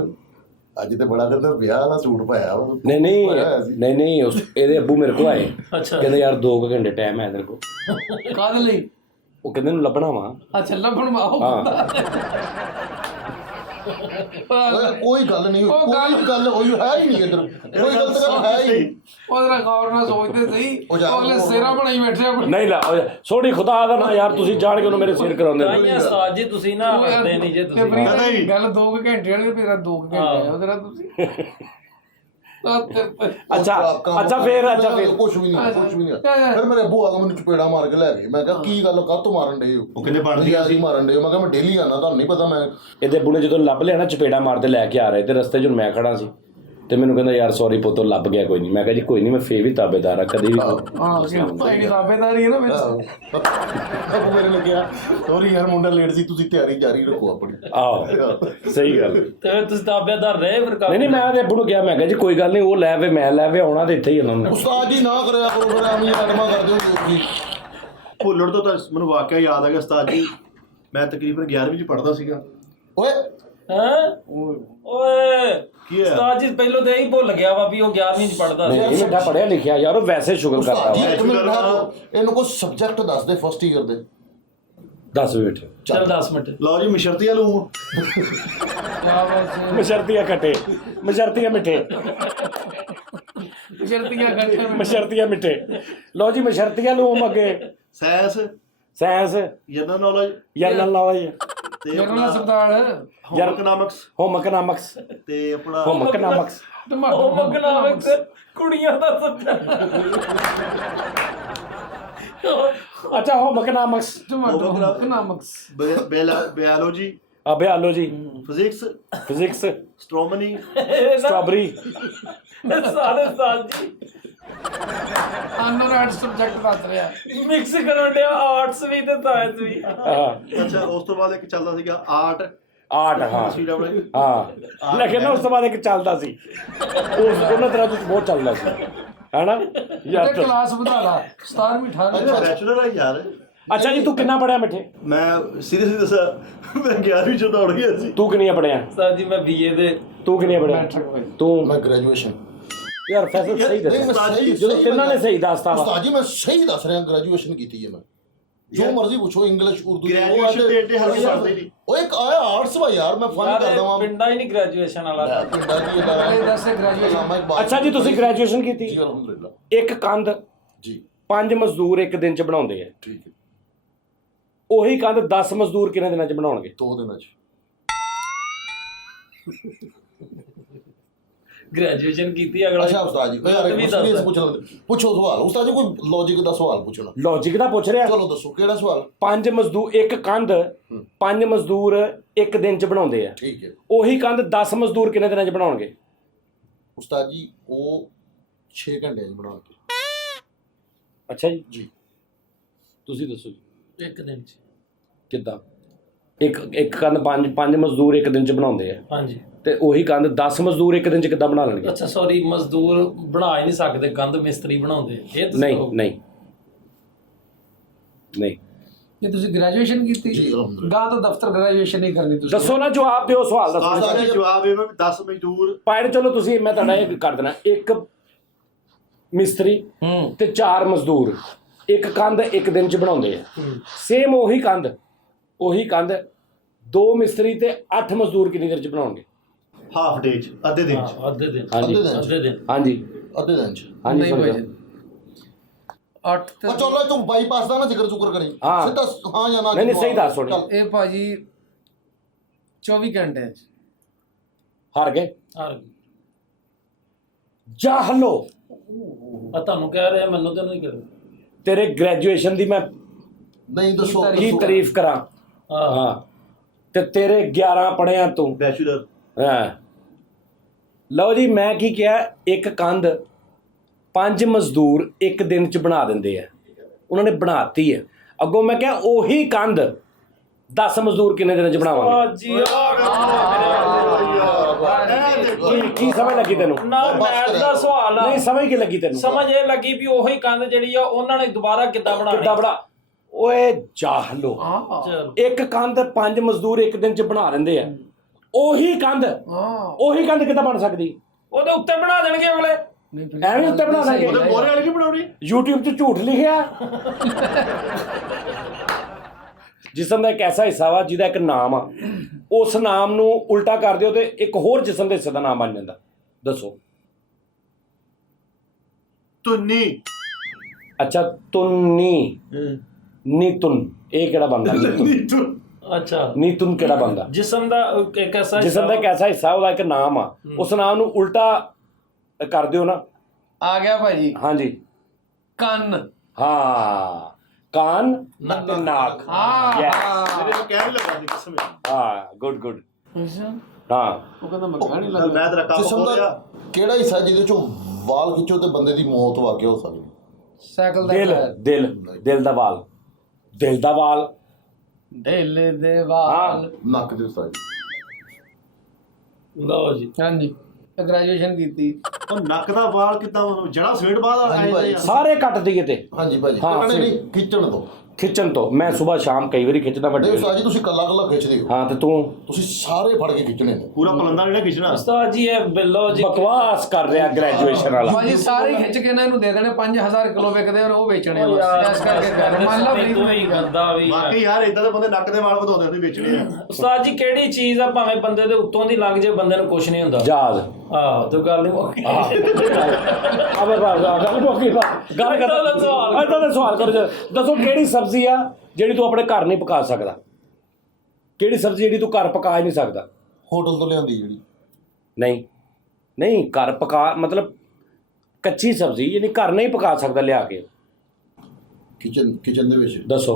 ਅੱਜ ਤੇ ਬੜਾ ਕਹਿੰਦਾ ਵਿਆਹ ਵਾਲਾ ਸੂਟ ਪਾਇਆ ਵਾ। ਨਹੀਂ ਨਹੀਂ ਨਹੀਂ ਨਹੀਂ ਇਹਦੇ ਅੱਬੂ ਮੇਰੇ ਕੋਲ ਆਏ, ਅੱਛਾ ਕਹਿੰਦੇ ਯਾਰ 2 ਘੰਟੇ ਟਾਈਮ ਹੈ ਤੇਰੇ ਕੋਲ। ਕਾਹਦੇ ਲਈ? ਉਹ ਕਹਿੰਦੇ ਨੂੰ ਲੱਭਣਾ ਵਾ। ਅੱਛਾ ਲੱਭਣ ਮਾਓ। ਹਾਂ ਕੋਈ ਗੱਲ ਨਹੀਂ, ਕੋਈ ਗੱਲ ਹੋਈ ਹੈ ਹੀ ਨਹੀਂ ਇੱਧਰ, ਕੋਈ ਗਲਤ ਗੱਲ ਹੈ ਹੀ ਨਹੀਂ। ਉਹਦੇ ਨਾਲ ਗੌਰ ਨਾਲ ਸੋਚਦੇ ਸਹੀ, ਉਹ ਜਾ- ਉਹਲੇ ਸਿਰਾ ਬਣਾਈ ਬੈਠੇ ਆਪਣੇ। ਨਹੀਂ ਲਾ ਸੋੜੀ ਖੁਦਾ ਦਾ ਨਾ ਯਾਰ, ਤੁਸੀਂ ਜਾਣ ਕੇ ਉਹਨੂੰ ਮੇਰੇ ਸਿਰ ਕਰਾਉਂਦੇ ਹੋ। ਨਹੀਂ ਉਸਤਾਦ ਜੀ ਤੁਸੀਂ ਨਾ ਹੱਸਦੇ ਨਹੀਂ ਜੇ ਤੁਸੀਂ ਗੱਲ 2 ਘੰਟੇ ਵਾਲੀ, ਤੇਰਾ 2 ਘੰਟੇ ਆ ਉਹਦੇ ਨਾਲ ਤੁਸੀਂ। ਅੱਛਾ ਫੇਰ ਕੁਛ ਵੀ ਨਹੀਂ, ਕੁਛ ਵੀ ਨਹੀਂ। ਫਿਰ ਮੇਰੇ ਅੱਬੂ ਆ ਕੇ ਮੈਨੂੰ ਚਪੇੜਾ ਮਾਰ ਕੇ ਲੈ ਗਏ। ਮੈਂ ਕਿਹਾ ਕੀ ਗੱਲ ਕਾਹਤੋਂ ਮਾਰਨ ਡੇ ਹੋ? ਉਹ ਕਹਿੰਦੇ ਬਣਦੀ ਆ ਸੀ ਮਾਰਨ ਡੇ। ਮੈਂ ਕਿਹਾ ਮੈਂ ਡੇਲੀ ਆਣਾ, ਤੁਹਾਨੂੰ ਨਹੀਂ ਪਤਾ ਮੈਂ। ਇਹਦੇ ਅੱਬੂ ਨੇ ਜਦੋਂ ਲੱਭ ਲਿਆ ਨਾ ਚਪੇੜਾ ਮਾਰਦੇ ਲੈ ਕੇ ਆ ਰਹੇ ਤੇ ਰਸਤੇ 'ਚ ਮੈਂ ਖੜਾ ਸੀ ਤੇ ਮੈਨੂੰ ਕਹਿੰਦਾ ਯਾਰ ਸੌਰੀ ਪੁੱਤੋ ਲੱਭ ਗਿਆ ਕੋਈ ਨਹੀਂ। ਮੈਂ ਕਿਹਾ ਜੀ ਕੋਈ ਨਹੀਂ, ਮੈਂ ਫੇਰ ਵੀ ਤਾਬੇਦਾਰ ਆ, ਕਦੇ ਵੀ ਹਾਂ ਭਾਈ ਦੀ ਤਾਬੇਦਾਰੀ ਹੈ ਨਾ ਵਿੱਚ। ਅੱਬੂ ਮੇਰੇ ਨੇ ਕਿਹਾ ਸੌਰੀ ਯਾਰ ਮੁੰਡਾ ਲੇਟ ਸੀ, ਤੁਸੀਂ ਤਿਆਰੀ ਜਾਰੀ ਰੱਖੋ ਆਪਣੀ। ਆਹੋ ਸਹੀ ਗੱਲ। ਤੇ ਤੁਸੀਂ ਤਾਬੇਦਾਰ ਰਹੇ ਫਿਰ ਨਹੀਂ ਨਹੀਂ ਮੈਂ ਉਹਦੇ ਅੱਬੂ ਨੂੰ ਕਿਹਾ, ਮੈਂ ਕਿਹਾ ਜੀ ਕੋਈ ਗੱਲ ਨਹੀਂ, ਉਹ ਲੈ ਵੇ ਮੈਂ ਲੈ ਵੇ, ਆਉਣਾ ਤੇ ਇੱਥੇ ਹੀ ਉਹਨਾਂ ਨੇ। ਉਸਤਾਦ ਜੀ ਨਾ ਕਰਿਆ ਕਰੋ ਫਿਰ ਐਵੇਂ ਆਲਮਾ ਕਰਦੇ ਹੋ ਤੁਸੀਂ। ਭੁੱਲਣ ਤੋਂ ਤਾਂ ਮੈਨੂੰ ਵਾਕਿਆ ਯਾਦ ਆ ਗਿਆ ਉਸਤਾਦ ਜੀ, ਮੈਂ ਤਕਰੀਬਨ 11ਵੀਂ 'ਚ ਪੜ੍ਹਦਾ ਸੀਗਾ। ਓਏ ਹੈਂ ਓਏ ਕੀ ਹੈ? ਉਸਤਾਦ ਜੀ ਪਹਿਲੋਂ ਤੇ ਇਹੀ ਭੁੱਲ ਗਿਆ ਵਾ ਵੀ ਉਹ 11ਵੀਂ ਚ ਪੜਦਾ ਸੀ। ਨਹੀਂ ਇਹ ਮੁੰਡਾ ਪੜਿਆ ਲਿਖਿਆ ਯਾਰ, ਉਹ ਵੈਸੇ ਸ਼ੁਗਲ ਕਰਦਾ ਉਸਤਾਦ ਜੀ ਵਾ। ਇੱਕ ਮਿੰਟ ਇਹਨੂੰ ਕੋਈ ਸਬਜੈਕਟ ਦੱਸ ਦੇ ਫਸਟ ਈਅਰ ਦੇ। 10 ਮਿੰਟ ਚਲ 10 ਮਿੰਟ। ਲਓ ਜੀ ਮਸ਼ਰਤੀਆ ਲੂਮ। ਮਸ਼ਰਤੀਆ ਖੱਟੇ, ਮਸ਼ਰਤੀਆ ਮਿੱਠੇ, ਸ਼ਰਤੀਆਂ ਘੱਟੇ ਮਸ਼ਰਤੀਆ ਮਿੱਠੇ। ਲਓ ਜੀ ਮਸ਼ਰਤੀਆ ਨੂੰ ਅੱਗੇ science, science, general knowledge general knowledge, ਤੇ ਜਨਰਲ ਹਸਪਤਾਲ ਇਕਨੋਮਿਕਸ ਹੋਮ ਇਕਨੋਮਿਕਸ, ਤੇ ਆਪਣਾ ਹੋਮ ਇਕਨੋਮਿਕਸ। ਉਹ ਮਗਨਾਵਿਕਸ ਕੁੜੀਆਂ ਦਾ ਸਬਜੈਕਟ। ਅੱਛਾ ਹੋਮ ਇਕਨੋਮਿਕਸ, ਇਕਨੋਮਿਕਸ, ਬਾਇਓਲੋਜੀ, ਬਿਆਲੋ ਜੀ, ਫਿਜ਼ਿਕਸ, ਫਿਜ਼ਿਕਸ, ਸਟ੍ਰੋਮਨੀ, ਸਟ੍ਰਾਬਰੀ। ਸਾਰੇ ਉਸਤਾਦ ਜੀ ਅਨਰੈਡ ਸਬਜੈਕਟ ਦੱਸ ਰਿਹਾ। ਮਿਕਸ ਕਰਨ ਡਿਆ ਆਰਟਸ ਵੀ ਤੇ ਸਾਇੰਸ ਵੀ। ਹਾਂ ਅੱਛਾ ਉਸ ਤੋਂ ਬਾਅਦ ਇੱਕ ਚੱਲਦਾ ਸੀਗਾ ਆਰਟ। ਆਰਟ, ਹਾਂ CW, ਹਾਂ। ਲੇਕਿਨ ਉਸ ਤੋਂ ਬਾਅਦ ਇੱਕ ਚੱਲਦਾ ਸੀ, ਉਹਨਾਂ ਤਰ੍ਹਾਂ ਚ ਬਹੁਤ ਚੱਲਦਾ ਸੀ, ਹੈਨਾ ਯਾਰ। ਤੇ ਕਲਾਸ ਵਧਾ ਲਾ 17ਵੀਂ 18ਵੀਂ। ਬੈਚਲਰ ਆ ਯਾਰ। ਅੱਛਾ ਜੀ ਤੂੰ ਕਿੰਨਾ ਪੜਿਆ ਮਿੱਠੇ? ਮੈਂ ਸੀਰੀਅਸਲੀ ਦੱਸਾਂ ਮੈਂ 11ਵੀਂ 'ਚ ਦੌੜ ਗਿਆ ਸੀ। ਤੂੰ ਕਿੰਨੀਆਂ ਪੜਿਆ? ਉਸਤਾਦ ਜੀ ਮੈਂ BA ਦੇ। ਤੂੰ ਕਿੰਨੀਆਂ ਪੜਿਆ? ਤੂੰ? ਮੈਂ ਗ੍ਰੈਜੂਏਸ਼ਨ। ਯਾਰ ਫੈਸਲ ਸਹੀ ਦੱਸਿਆ ਜਦੋਂ ਤਿੰਨਾਂ ਨੇ ਸਹੀ ਦੱਸਤਾ ਵਾ। ਉਸਤਾਦ ਜੀ ਮੈਂ ਸਹੀ ਦੱਸ ਰਿਹਾ, ਗ੍ਰੈਜੂਏਸ਼ਨ ਕੀਤੀ ਹੈ ਮੈਂ। ਜੋ ਮਰਜ਼ੀ ਪੁੱਛੋ, ਇੰਗਲਿਸ਼ ਉਰਦੂ। ਗ੍ਰੈਜੂਏਸ਼ਨ ਦੇ ਏਡੇ ਹਲਕੇ ਕਰਦੇ ਨਹੀਂ। ਉਹ ਇੱਕ ਆਇਆ ਆਰਟਸ ਵਾ ਯਾਰ, ਮੈਂ ਫਨ ਕਰਦਾ ਵਾਂ। ਪਿੰਡਾਂ ਹੀ ਨਹੀਂ ਗ੍ਰੈਜੂਏਸ਼ਨ ਵਾਲਾ। ਪਿੰਡਾਂ ਦੀ ਇਹ ਦੱਸ ਗ੍ਰੈਜੂਏਸ਼ਨ। ਅੱਛਾ ਜੀ ਤੁਸੀਂ ਗ੍ਰੈਜੂਏਸ਼ਨ ਕੀਤੀ? ਜੀ ਅਲਹਮਦੁਲਿਲਾ। ਇੱਕ ਕੰਧ ਜੀ 5 ਮਜ਼ਦੂਰ ਇੱਕ ਦਿਨ ਚ ਬਣਾਉਂਦੇ ਆ, ਠੀਕ ਹੈ। ਉਹੀ ਕੰਧ 10 ਮਜ਼ਦੂਰ ਕਿੰਨੇ ਦਿਨਾਂ ਚ ਬਣਾਉਣਗੇ? 2 ਦਿਨਾਂ ਚ। ਗ੍ਰੈਜੂਏਸ਼ਨ ਕੀਤੀ ਅਗਲਾ। ਅੱਛਾ ਉਸਤਾਦ ਜੀ ਯਾਰ ਇੱਕ ਸੀਰੀਅਸ ਪੁੱਛੋ ਸਵਾਲ। ਉਸਤਾਦ ਜੀ ਕੋਈ ਲੌਜੀਕ ਦਾ ਸਵਾਲ ਪੁੱਛਣਾ। ਲੌਜੀਕ ਦਾ ਪੁੱਛ ਰਿਹਾ। ਚਲੋ ਦੱਸੋ ਕਿਹੜਾ ਸਵਾਲ। 5 ਮਜ਼ਦੂਰ ਇੱਕ ਕੰਧ 5 ਮਜ਼ਦੂਰ ਇੱਕ ਦਿਨ ਚ ਬਣਾਉਂਦੇ ਆ, ਠੀਕ ਹੈ। ਉਹੀ ਕੰਧ 10 ਮਜ਼ਦੂਰ ਕਿੰਨੇ ਦਿਨਾਂ ਚ ਬਣਾਉਣਗੇ? ਉਸਤਾਦ ਜੀ ਉਹ 6 ਘੰਟਿਆਂ ਚ ਬਣਾਉਣਗੇ। ਅੱਛਾ ਜੀ ਜੀ ਤੁਸੀਂ ਦੱਸੋ ਜੀ ਇੱਕ ਦਿਨ ਚ ਕਿੱਦਾਂ? ਇੱਕ ਕੰਧ 5 ਮਜ਼ਦੂਰ ਇੱਕ ਦਿਨ ਚ ਬਣਾਉਂਦੇ ਆ, ਹਾਂਜੀ। ਤੇ ਉਹੀ ਕੰਧ 10 ਮਜ਼ਦੂਰ ਇੱਕ ਦਿਨ ਚ ਕਿੱਦਾਂ ਬਣਾ ਲੈਣਗੇ? ਅੱਛਾ ਸੌਰੀ, ਮਜ਼ਦੂਰ ਬਣਾ ਹੀ ਨਹੀਂ ਸਕਦੇ, ਕੰਧ ਮਿਸਤਰੀ ਬਣਾਉਂਦੇ। ਇਹ ਤੁਸੀਂ ਨਹੀਂ ਕਹੋ। ਨਹੀਂ ਨਹੀਂ। ਜੇ ਤੁਸੀਂ ਗ੍ਰੈਜੂਏਸ਼ਨ ਕੀਤੀ ਜੀ ਅਲਹਮਦੁਲਿਲਾ। ਗਾਂ ਤਾਂ ਦਫ਼ਤਰ ਗ੍ਰੈਜੂਏਸ਼ਨ ਨਹੀਂ ਕਰਨੀ ਤੁਸੀਂ। ਦੱਸੋ ਨਾ, ਜਵਾਬ ਦਿਓ ਸਵਾਲ ਦਾ। ਉਸਤਾਦ ਜੀ ਜਵਾਬ ਇਹ ਵੀ 10 ਮਜ਼ਦੂਰ। ਪਾਇਰ ਚਲੋ ਤੁਸੀਂ, ਮੈਂ ਤੁਹਾਡਾ ਇਹ ਕਰ ਦੇਣਾ, ਇੱਕ ਮਿਸਤਰੀ ਤੇ 4 ਮਜ਼ਦੂਰ ਇੱਕ ਕੰਧ ਇੱਕ ਦਿਨ ਚ ਬਣਾਉਂਦੇ ਆ। ਸੇਮ ਉਹੀ ਕੰਧ 2 ਮਿਸਤਰੀ ਤੇ 8 ਮਜ਼ਦੂਰ ਕਿੰਨੀ ਦੇਰ ਚ ਬਣਾਉਣਗੇ? ਹਾਫ ਡੇ 'ਚ, ਅੱਧੇ ਦਿਨ 'ਚ। ਅੱਧੇ ਦਿਨ। ਹਾਂਜੀ ਅੱਧੇ ਦਿਨ। ਹਾਂਜੀ ਅੱਧੇ ਦਿਨ ਚ। ਹਾਂਜੀ ਨਹੀਂ ਸਮਝੋ। ਭਾਈ 8 ਤੇ ਉਹ ਚਲੋ ਤੂੰ ਬਾਈਪਾਸ ਦਾ ਨਾ ਜ਼ਿਕਰ ਕਰੀ। ਹਾਂ। ਸਿੱਧਾ ਹਾਂ ਜਾਂ ਨਾ। ਨਹੀਂ, ਸਹੀ ਦੱਸ ਹੁਣ। ਚੱਲ। ਇਹ ਭਾਜੀ 24 ਘੰਟੇ ਚ। ਹਾਰ ਗਏ ਹਾਰ ਜਾ ਹਲੋ। ਆ ਤੁਹਾਨੂੰ ਕਹਿ ਰਿਹਾ, ਮੈਨੂੰ ਤਾਂ ਨਹੀਂ ਕਰ। ਤੇਰੇ ਗ੍ਰੈਜੂਏਸ਼ਨ ਦੀ ਮੈਂ ਨਹੀਂ ਦੱਸੋ ਕੀ ਤਾਰੀਫ ਕਰਾਂ। ਹਾਂ ਤੇ ਤੇਰੇ 11 ਪੜਿਆ ਤੂੰ। ਬੈਚਲਰ। ਹਾਂ ਲਓ ਜੀ, ਮੈਂ ਕੀ ਕਿਹਾ, ਇੱਕ ਕੰਧ 5 ਮਜ਼ਦੂਰ ਇੱਕ ਦਿਨ ਚ ਬਣਾ ਦਿੰਦੇ ਆ, ਉਹਨਾਂ ਨੇ ਬਣਾਤੀ ਹੈ। ਅੱਗੋਂ ਮੈਂ ਕਿਹਾ ਉਹੀ ਕੰਧ 10 ਮਜ਼ਦੂਰ ਕਿੰਨੇ ਦਿਨਾਂ ਚ ਬਣਾਵਾਂਗੇ? ਜੀ ਕੀ ਸਮਝ ਲੱਗੀ ਤੈਨੂੰ? ਨਾ ਮੈਥ ਦਾ ਸਵਾਲ ਆ। ਨਹੀਂ ਸਮਝ ਕੀ ਲੱਗੀ ਤੈਨੂੰ? ਸਮਝ ਇਹ ਲੱਗੀ ਵੀ ਉਹੀ ਕੰਧ ਜਿਹੜੀ ਆ ਉਹਨਾਂ ਨੇ ਦੁਬਾਰਾ ਕਿੱਦਾਂ ਬਣਾਣੀ। ਕਿੱਦਾਂ ਬਣਾ? ਓਏ ਜਾਹਲੋ, ਚਲੋ ਇੱਕ ਕੰਧ 5 ਮਜ਼ਦੂਰ ਇੱਕ ਦਿਨ ਚ ਬਣਾ ਲੈਂਦੇ ਆ। ਉਹੀ ਕੰਧ ਕਿੱਦਾਂ ਬਣ ਸਕਦੀ? ਉਹਦੇ ਉੱਤੇ ਬਣਾ ਦੇਣਗੇ ਅਗਲੇ। ਐਵੇਂ ਉੱਤੇ ਬਣਾ ਦਾਂਗੇ। ਉਹਦੇ ਮੋਹਰੇ ਵਾਲੀ ਕੀ ਬਣਾਉਣੀ? YouTube 'ਚ ਝੂਠ ਲਿਖਿਆ। ਜਿਸਮ ਦਾ ਇੱਕ ਐਸਾ ਹਿੱਸਾ ਵਾ ਜਿਹਦਾ ਇੱਕ ਨਾਮ ਆ, ਉਸ ਨਾਮ ਨੂੰ ਉਲਟਾ ਕਰ ਦਿਓ ਤੇ ਇੱਕ ਹੋਰ ਜਿਸਮ ਦੇ ਹਿੱਸੇ ਦਾ ਨਾਮ ਬਣ ਜਾਂਦਾ। ਦੱਸੋ। ਤੁੰਨੀ। ਅੱਛਾ ਤੁੰਨੀ, ਨੀਤੁਨ, ਇਹ ਕਿਹੜਾ ਬਣਦਾ? ਨੀਤੁਨ। ਅੱਛਾ ਨੀਤੁਨ ਕਿਹੜਾ ਬਣਦਾ? ਜਿਸਮ ਦਾ ਇੱਕ ਐਸਾ ਜਿਸਮ ਦਾ ਇੱਕ ਐਸਾ ਹਿੱਸਾ, ਉਹਦਾ ਇੱਕ ਨਾਮ ਆ, ਉਸ ਨਾਮ ਨੂੰ ਉਲਟਾ ਕਰ ਦਿਓ ਨਾ। ਆ ਗਿਆ ਭਾਜੀ। ਹਾਂਜੀ ਕੰਨ। ਹਾਂ, ਕਾਨ ਤੇ ਨਾਕ। ਹਾਂ ਮੇਰੇ ਨੂੰ ਕਹਿਣ ਲੱਗਾ ਸੀ ਕਿਸਮ ਹਾਂ, ਗੁੱਡ ਅੱਛਾ, ਹਾਂ। ਉਹ ਕਹਿੰਦਾ ਮੈਂ ਕਹਿਣ ਹੀ ਮੈਂ ਲੱਗਾ। ਤੇਰਾ ਕੰਮ ਜਿਸਮ ਖੋਲ ਦਾ ਲਿਆ। ਕਿਹੜਾ ਹਿੱਸਾ ਜਿਹਦੇ ਚੋਂ ਵਾਲ ਖਿੱਚੋ ਤੇ ਬੰਦੇ ਦੀ ਮੌਤ ਵਾਕਿਆ ਹੋ ਸਕਦੀ? ਸਾਈਕਲ ਦਾ ਦਿਲ, ਟਾਇਰ। ਦਿਲ ਦਾ ਵਾਲ, ਦਿਲ ਦਾ ਵਾਲ। ਦਿਲ ਦੇ ਵਾਲ। ਨੱਕ ਦੇ ਸਾਈਡ। ਲਓ ਜੀ। ਹਾਂਜੀ, ਗ੍ਰੈਜੂਏਸ਼ਨ ਕੀਤੀ। ਉਹ ਨੱਕ ਦਾ ਵਾਲ ਕਿੱਦਾਂ ਜੜਾ ਸਵੇਟ ਬਾਅਦ ਹਾਂਜੀ ਭਾਈ। ਆਇਆ ਸਾਰੇ ਕੱਟ ਦਈਏ ਤੇ ਹਾਂਜੀ ਭਾਜੀ, ਹਾਂ, ਕੱਟਣੇ ਫਿਰ- ਨਹੀਂ, ਖਿੱਚਣ ਤੋਂ। ਖਿੱਚਣ ਤੋਂ। ਮੈਂ ਸਵੇਰ ਸ਼ਾਮ ਕਈ ਵਾਰੀ ਖਿੱਚਦਾ ਵੱਡੇ ਨਹੀਂ ਵੇਲੇ। ਉਸਤਾਦ ਜੀ, ਤੁਸੀਂ ਕੱਲਾ ਕੱਲਾ ਖਿੱਚਦੇ ਹੋ, ਹਾਂ ਤੇ ਤੂੰ ਤੁਸੀਂ ਸਾਰੇ ਫੜ ਕੇ ਖਿੱਚਣੇ ਨੇ। ਪੂਰਾ ਪਲੰਦਾ ਜਿਹੜਾ ਖਿੱਚਣਾ। ਉਸਤਾਦ ਜੀ ਇਹ ਬਿੱਲੋ ਜੀ ਬਕਵਾਸ ਕਰ ਰਿਹਾ ਗ੍ਰੈਜੂਏਸ਼ਨ ਵਾਲਾ। ਭਾਜੀ ਸਾਰੇ ਖਿੱਚ ਕੇ ਨਾ ਇਹਨੂੰ ਦੇ ਦੇਣੇ 5000 ਕਿਲੋ ਵਿਕਦੇ ਔਰ ਉਹ ਵੇਚਣੇ ਬਸ। ਇਸ ਕਰਕੇ ਕਰ ਮੰਨ ਲਓ ਤੂੰ ਹੀ ਕਰਦਾ ਵੀ ਬਾਕੀ ਯਾਰ ਇਦਾਂ ਦੇ ਬੰਦੇ ਨੱਕ ਦੇ ਵਾਲ ਵਧਾਉਂਦੇ ਹੁੰਦੇ ਵੇਚਣੇ ਆ। ਉਸਤਾਦ ਜੀ ਕਿਹੜੀ ਚੀਜ਼ ਆ ਭਾਵੇਂ ਬੰਦੇ ਦੇ ਉੱਤੋਂ ਦੀ ਲੰਘ ਜੇ ਬੰਦੇ ਨੂੰ ਕੁਝ ਨਹੀਂ ਹੁੰਦਾ। ਜਹਾਜ਼। ਆਹੋ ਤੇ ਗੱਲ ਨਹੀਂ ਮੁੱਕੀ। ਅਬੇ ਬਾਬਾ ਗੱਲ ਮੁੱਕੀ ਦਾ ਗੱਲ ਕਰ। ਏਦਾਂ ਦਾ ਸਵਾਲ। ਏਦਾਂ ਦਾ ਸਵਾਲ ਕਰੋ। ਦੱਸੋ ਕਿਹੜੀ ਸਬਜ਼ੀ ਆ ਜਿਹੜੀ ਤੂੰ ਆਪਣੇ ਘਰ ਨਹੀਂ ਪਕਾ ਸਕਦਾ? ਕਿਹੜੀ ਸਬਜ਼ੀ ਜਿਹੜੀ ਤੂੰ ਘਰ ਪਕਾ ਹੀ ਨਹੀਂ ਸਕਦਾ? ਹੋਟਲ ਤੋਂ ਲਿਆਂਦੀ ਜਿਹੜੀ। ਨਹੀਂ ਨਹੀਂ, ਘਰ ਪਕਾ ਮਤਲਬ ਕੱਚੀ ਸਬਜ਼ੀ ਯਾਨੀ ਘਰ ਨਹੀਂ ਪਕਾ ਸਕਦਾ ਲਿਆ ਕੇ। ਕਿਚਨ ਦੇ ਵਿੱਚ। ਦੱਸੋ।